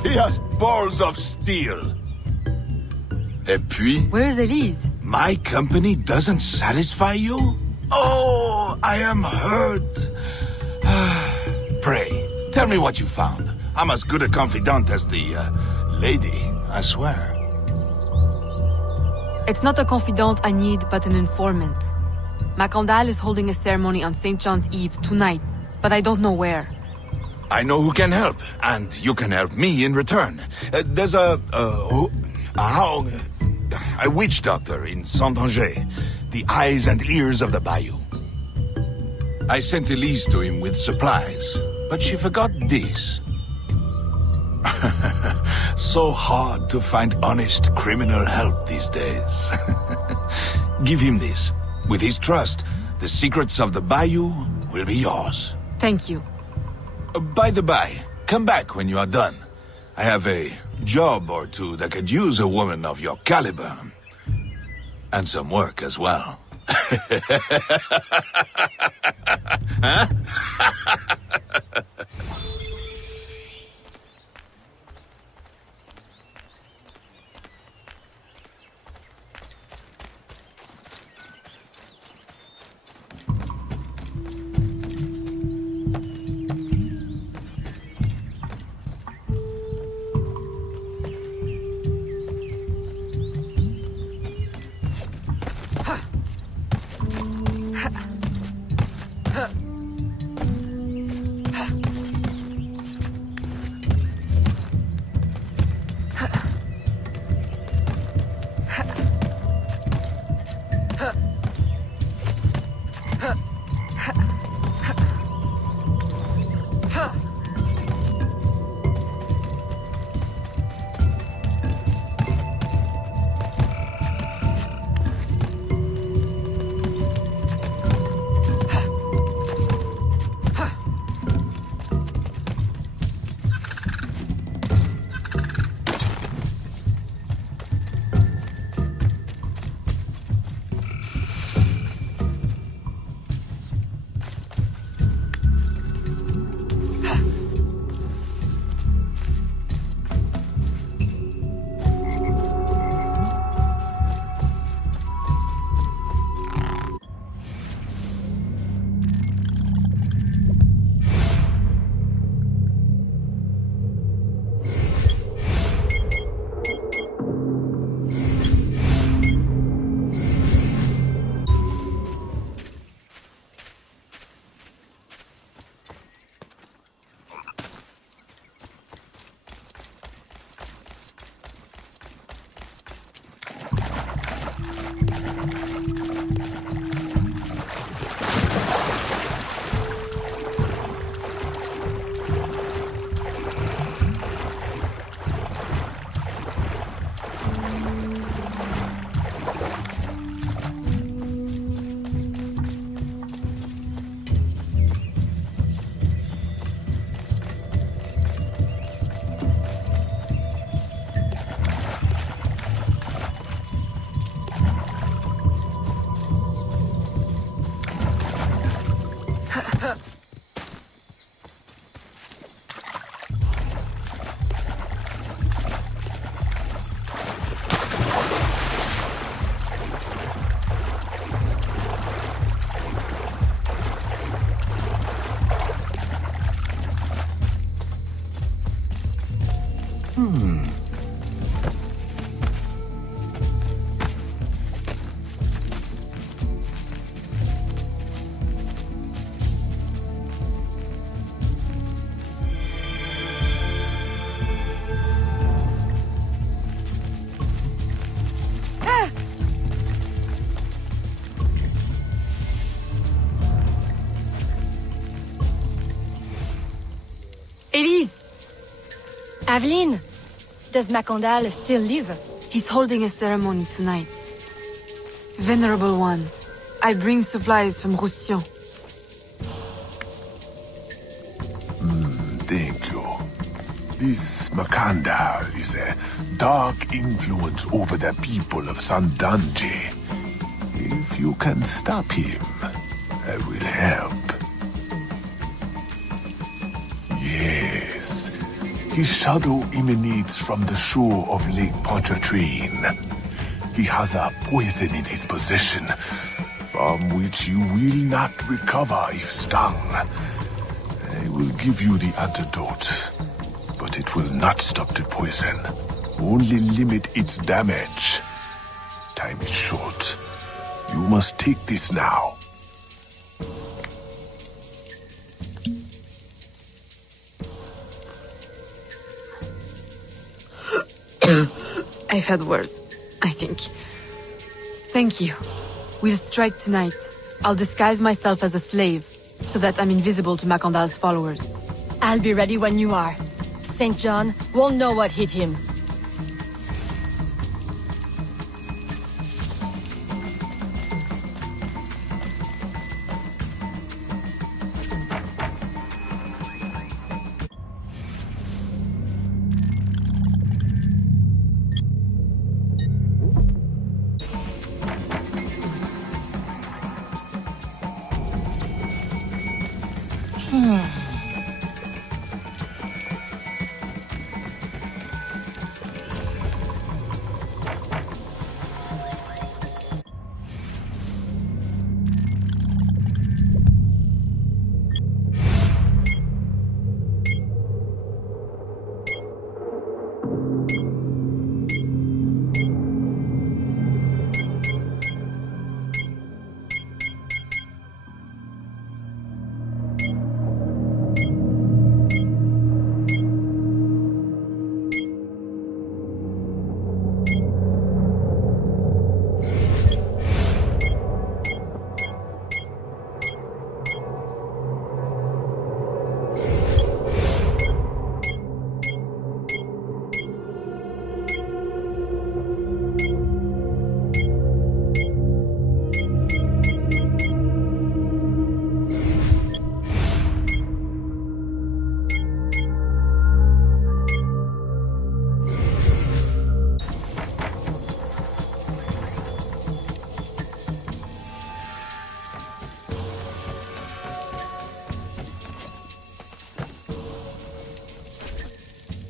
He has balls of steel. Et puis? Where's Elise? My company doesn't satisfy you? Oh, I am hurt. Pray, tell me what you found. I'm as good a confidant as the, lady, I swear. It's not a confidant I need, but an informant. Macandal is holding a ceremony on St. John's Eve tonight, but I don't know where. I know who can help, and you can help me in return. There's a witch doctor in Saint-Danger, the eyes and ears of the bayou. I sent Elise to him with supplies, but she forgot this. So hard to find honest criminal help these days. Give him this. With his trust, the secrets of the bayou will be yours. Thank you. By the by, come back when you are done. I have a job or two that could use a woman of your caliber. And some work as well. Huh? Aveline! Does Macondal still live? He's holding a ceremony tonight. Venerable One, I bring supplies from Roussillon. Thank you. This Macandal is a dark influence over the people of Sandange. If you can stop him, I will help. Yes. His shadow emanates from the shore of Lake Pontchartrain. He has a poison in his possession, from which you will not recover if stung. I will give you the antidote, but it will not stop the poison. Only limit its damage. Time is short. You must take this now. I've had worse, I think. Thank you. We'll strike tonight. I'll disguise myself as a slave, so that I'm invisible to Macondal's followers. I'll be ready when you are. St. John won't know what hit him.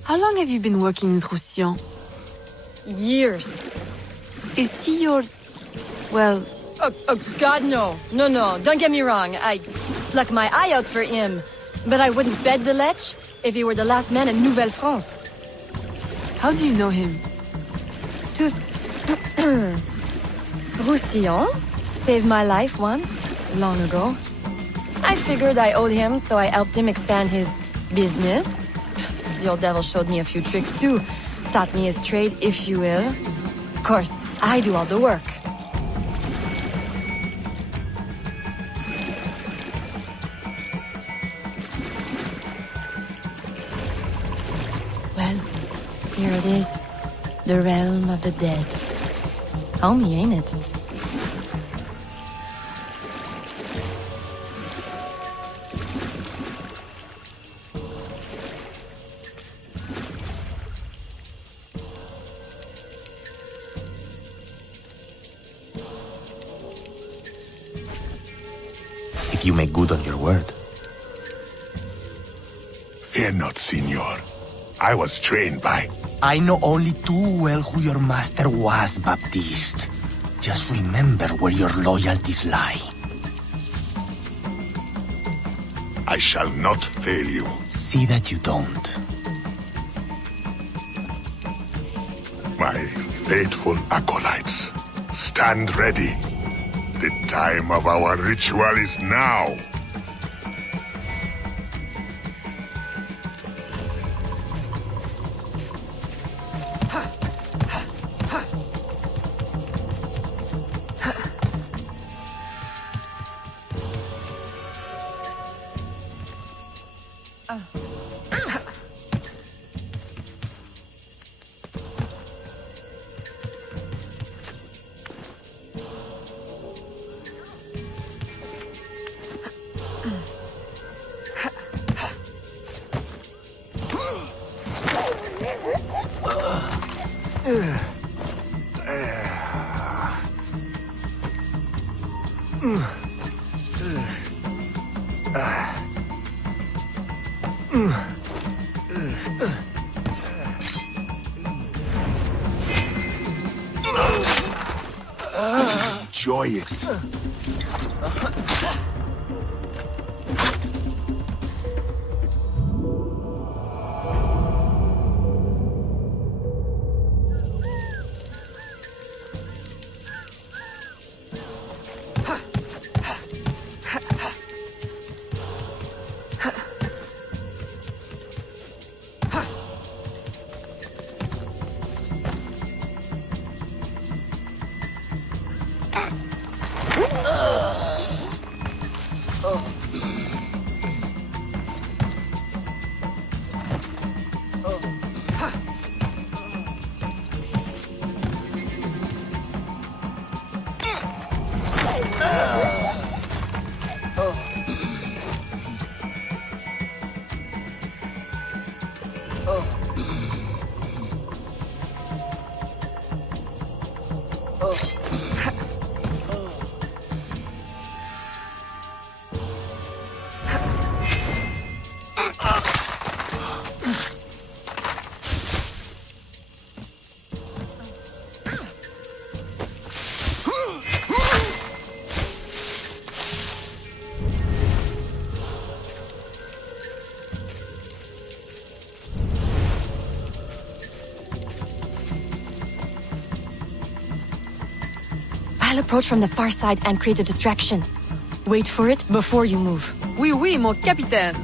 How long have you been working in Roussillon? Years. Is he your... well... Oh, God, no. No, don't get me wrong. I'd pluck my eye out for him. But I wouldn't bet the lech if he were the last man in Nouvelle-France. How do you know him? Tous... Roussillon saved my life once, long ago. I figured I owed him, so I helped him expand his business. The old devil showed me a few tricks too. Taught me his trade, if you will. Of course, I do all the work. Well, here it is. The realm of the dead. Homey, ain't it? If you make good on your word. Fear not, Signor. I was trained by... I know only too well who your master was, Baptiste. Just remember where your loyalties lie. I shall not fail you. See that you don't. My faithful acolytes, stand ready. The time of our ritual is now. Enjoy it. I'll approach from the far side and create a distraction. Wait for it before you move. Oui, oui, mon capitaine.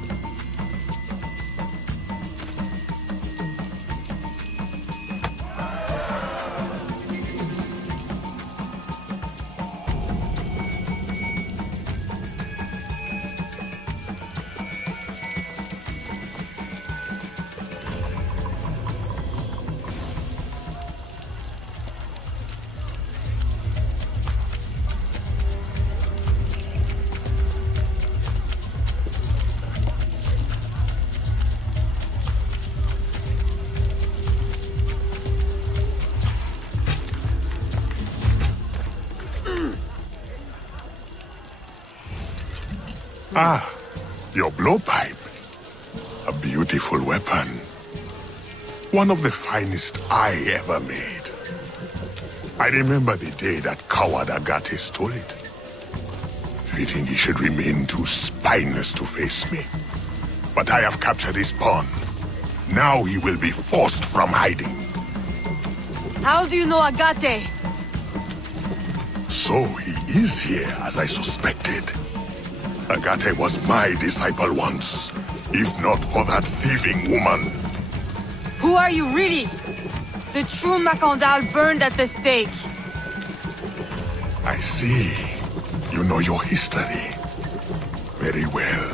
Ah, your blowpipe. A beautiful weapon. One of the finest I ever made. I remember the day that coward Agate stole it. Fitting he should remain too spineless to face me. But I have captured his pawn. Now he will be forced from hiding. How do you know Agate? So he is here, as I suspected. Agate was my disciple once, if not for that thieving woman. Who are you really? The true Macandal burned at the stake. I see. You know your history very well.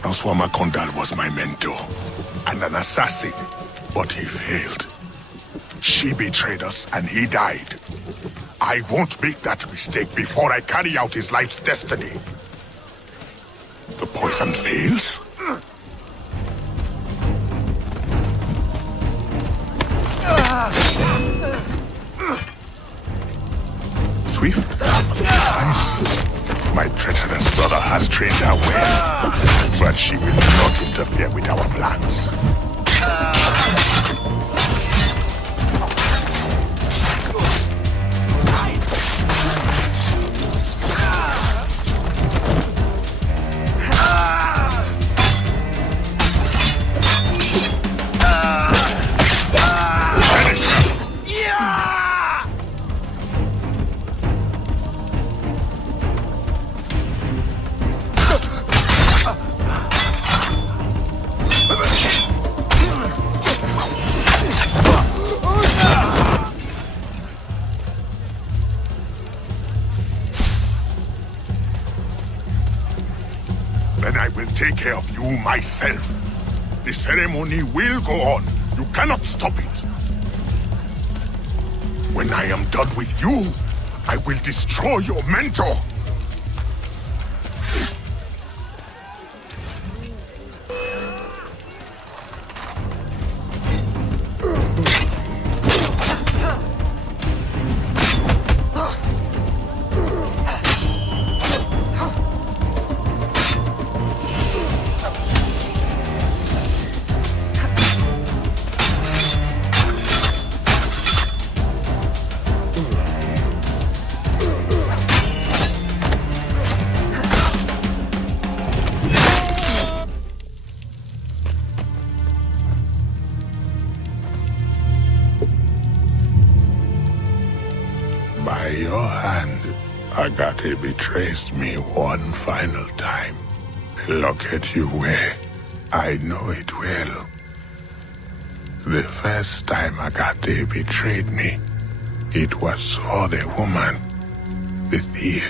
François Macandal was my mentor and an assassin, but he failed. She betrayed us and he died. I won't make that mistake before I carry out his life's destiny. The poison fails? Swift? Precise. My treacherous brother has trained her well, but she will not interfere with our plans. Take care of you myself. The ceremony will go on. You cannot stop it. When I am done with you, I will destroy your mentor. your hand, Agate betrays me one final time. Look at you way. I know it well. The first time Agate betrayed me, it was for the woman, the thief.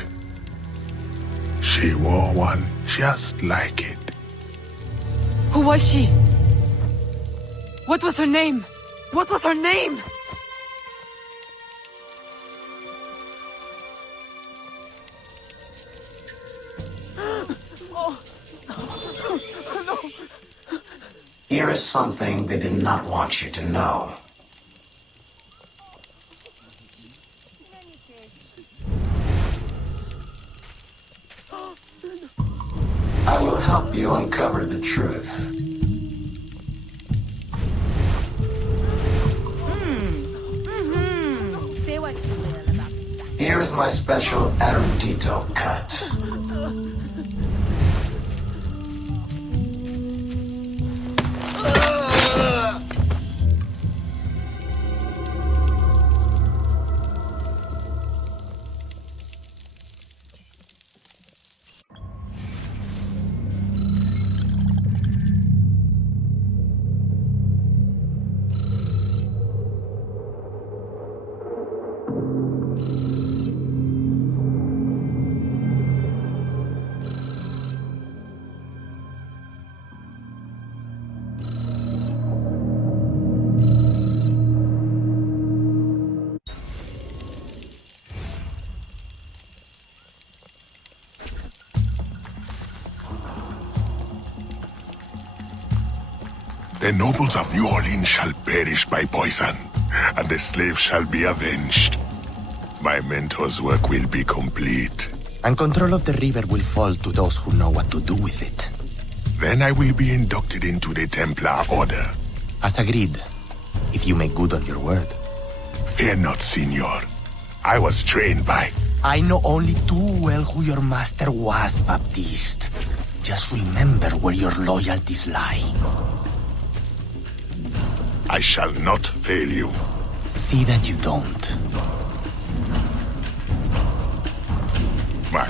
She wore one just like it. Who was she? What was her name? What was her name? Here is something they did not want you to know. I will help you uncover the truth. Here is my special erudito cut. The nobles of New Orleans shall perish by poison, and the slaves shall be avenged. My mentor's work will be complete. And control of the river will fall to those who know what to do with it. Then I will be inducted into the Templar Order. As agreed, if you make good on your word. Fear not, Signor. I was trained by... I know only too well who your master was, Baptiste. Just remember where your loyalties lie. I shall not fail you. See that you don't. My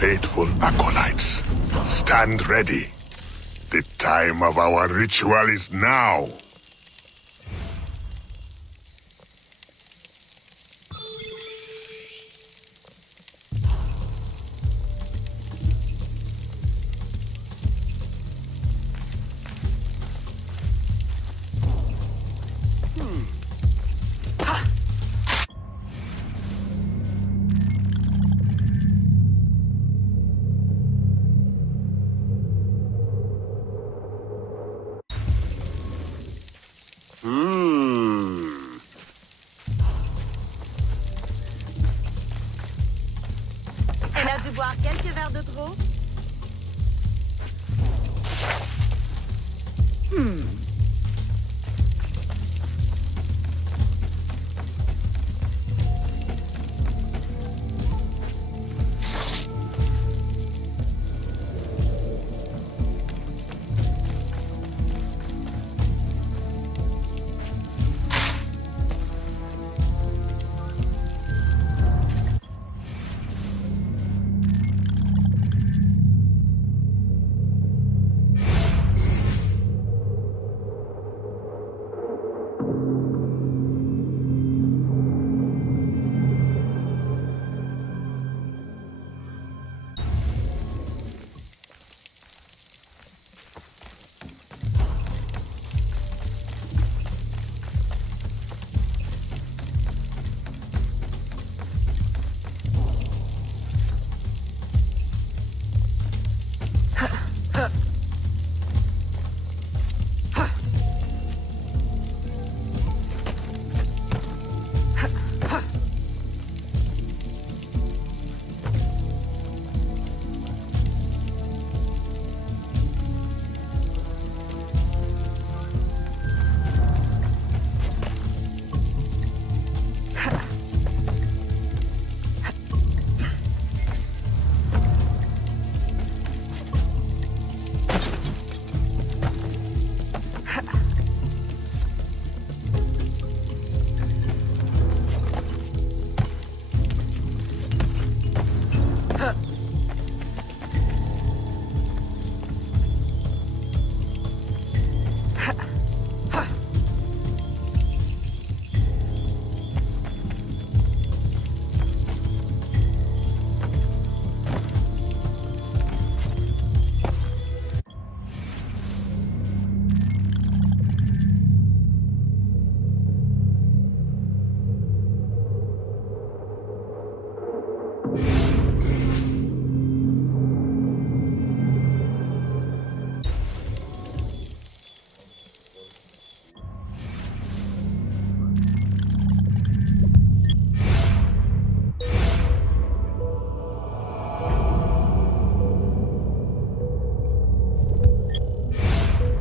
faithful acolytes, stand ready. The time of our ritual is now. Elle a dû boire quelques verres de trop.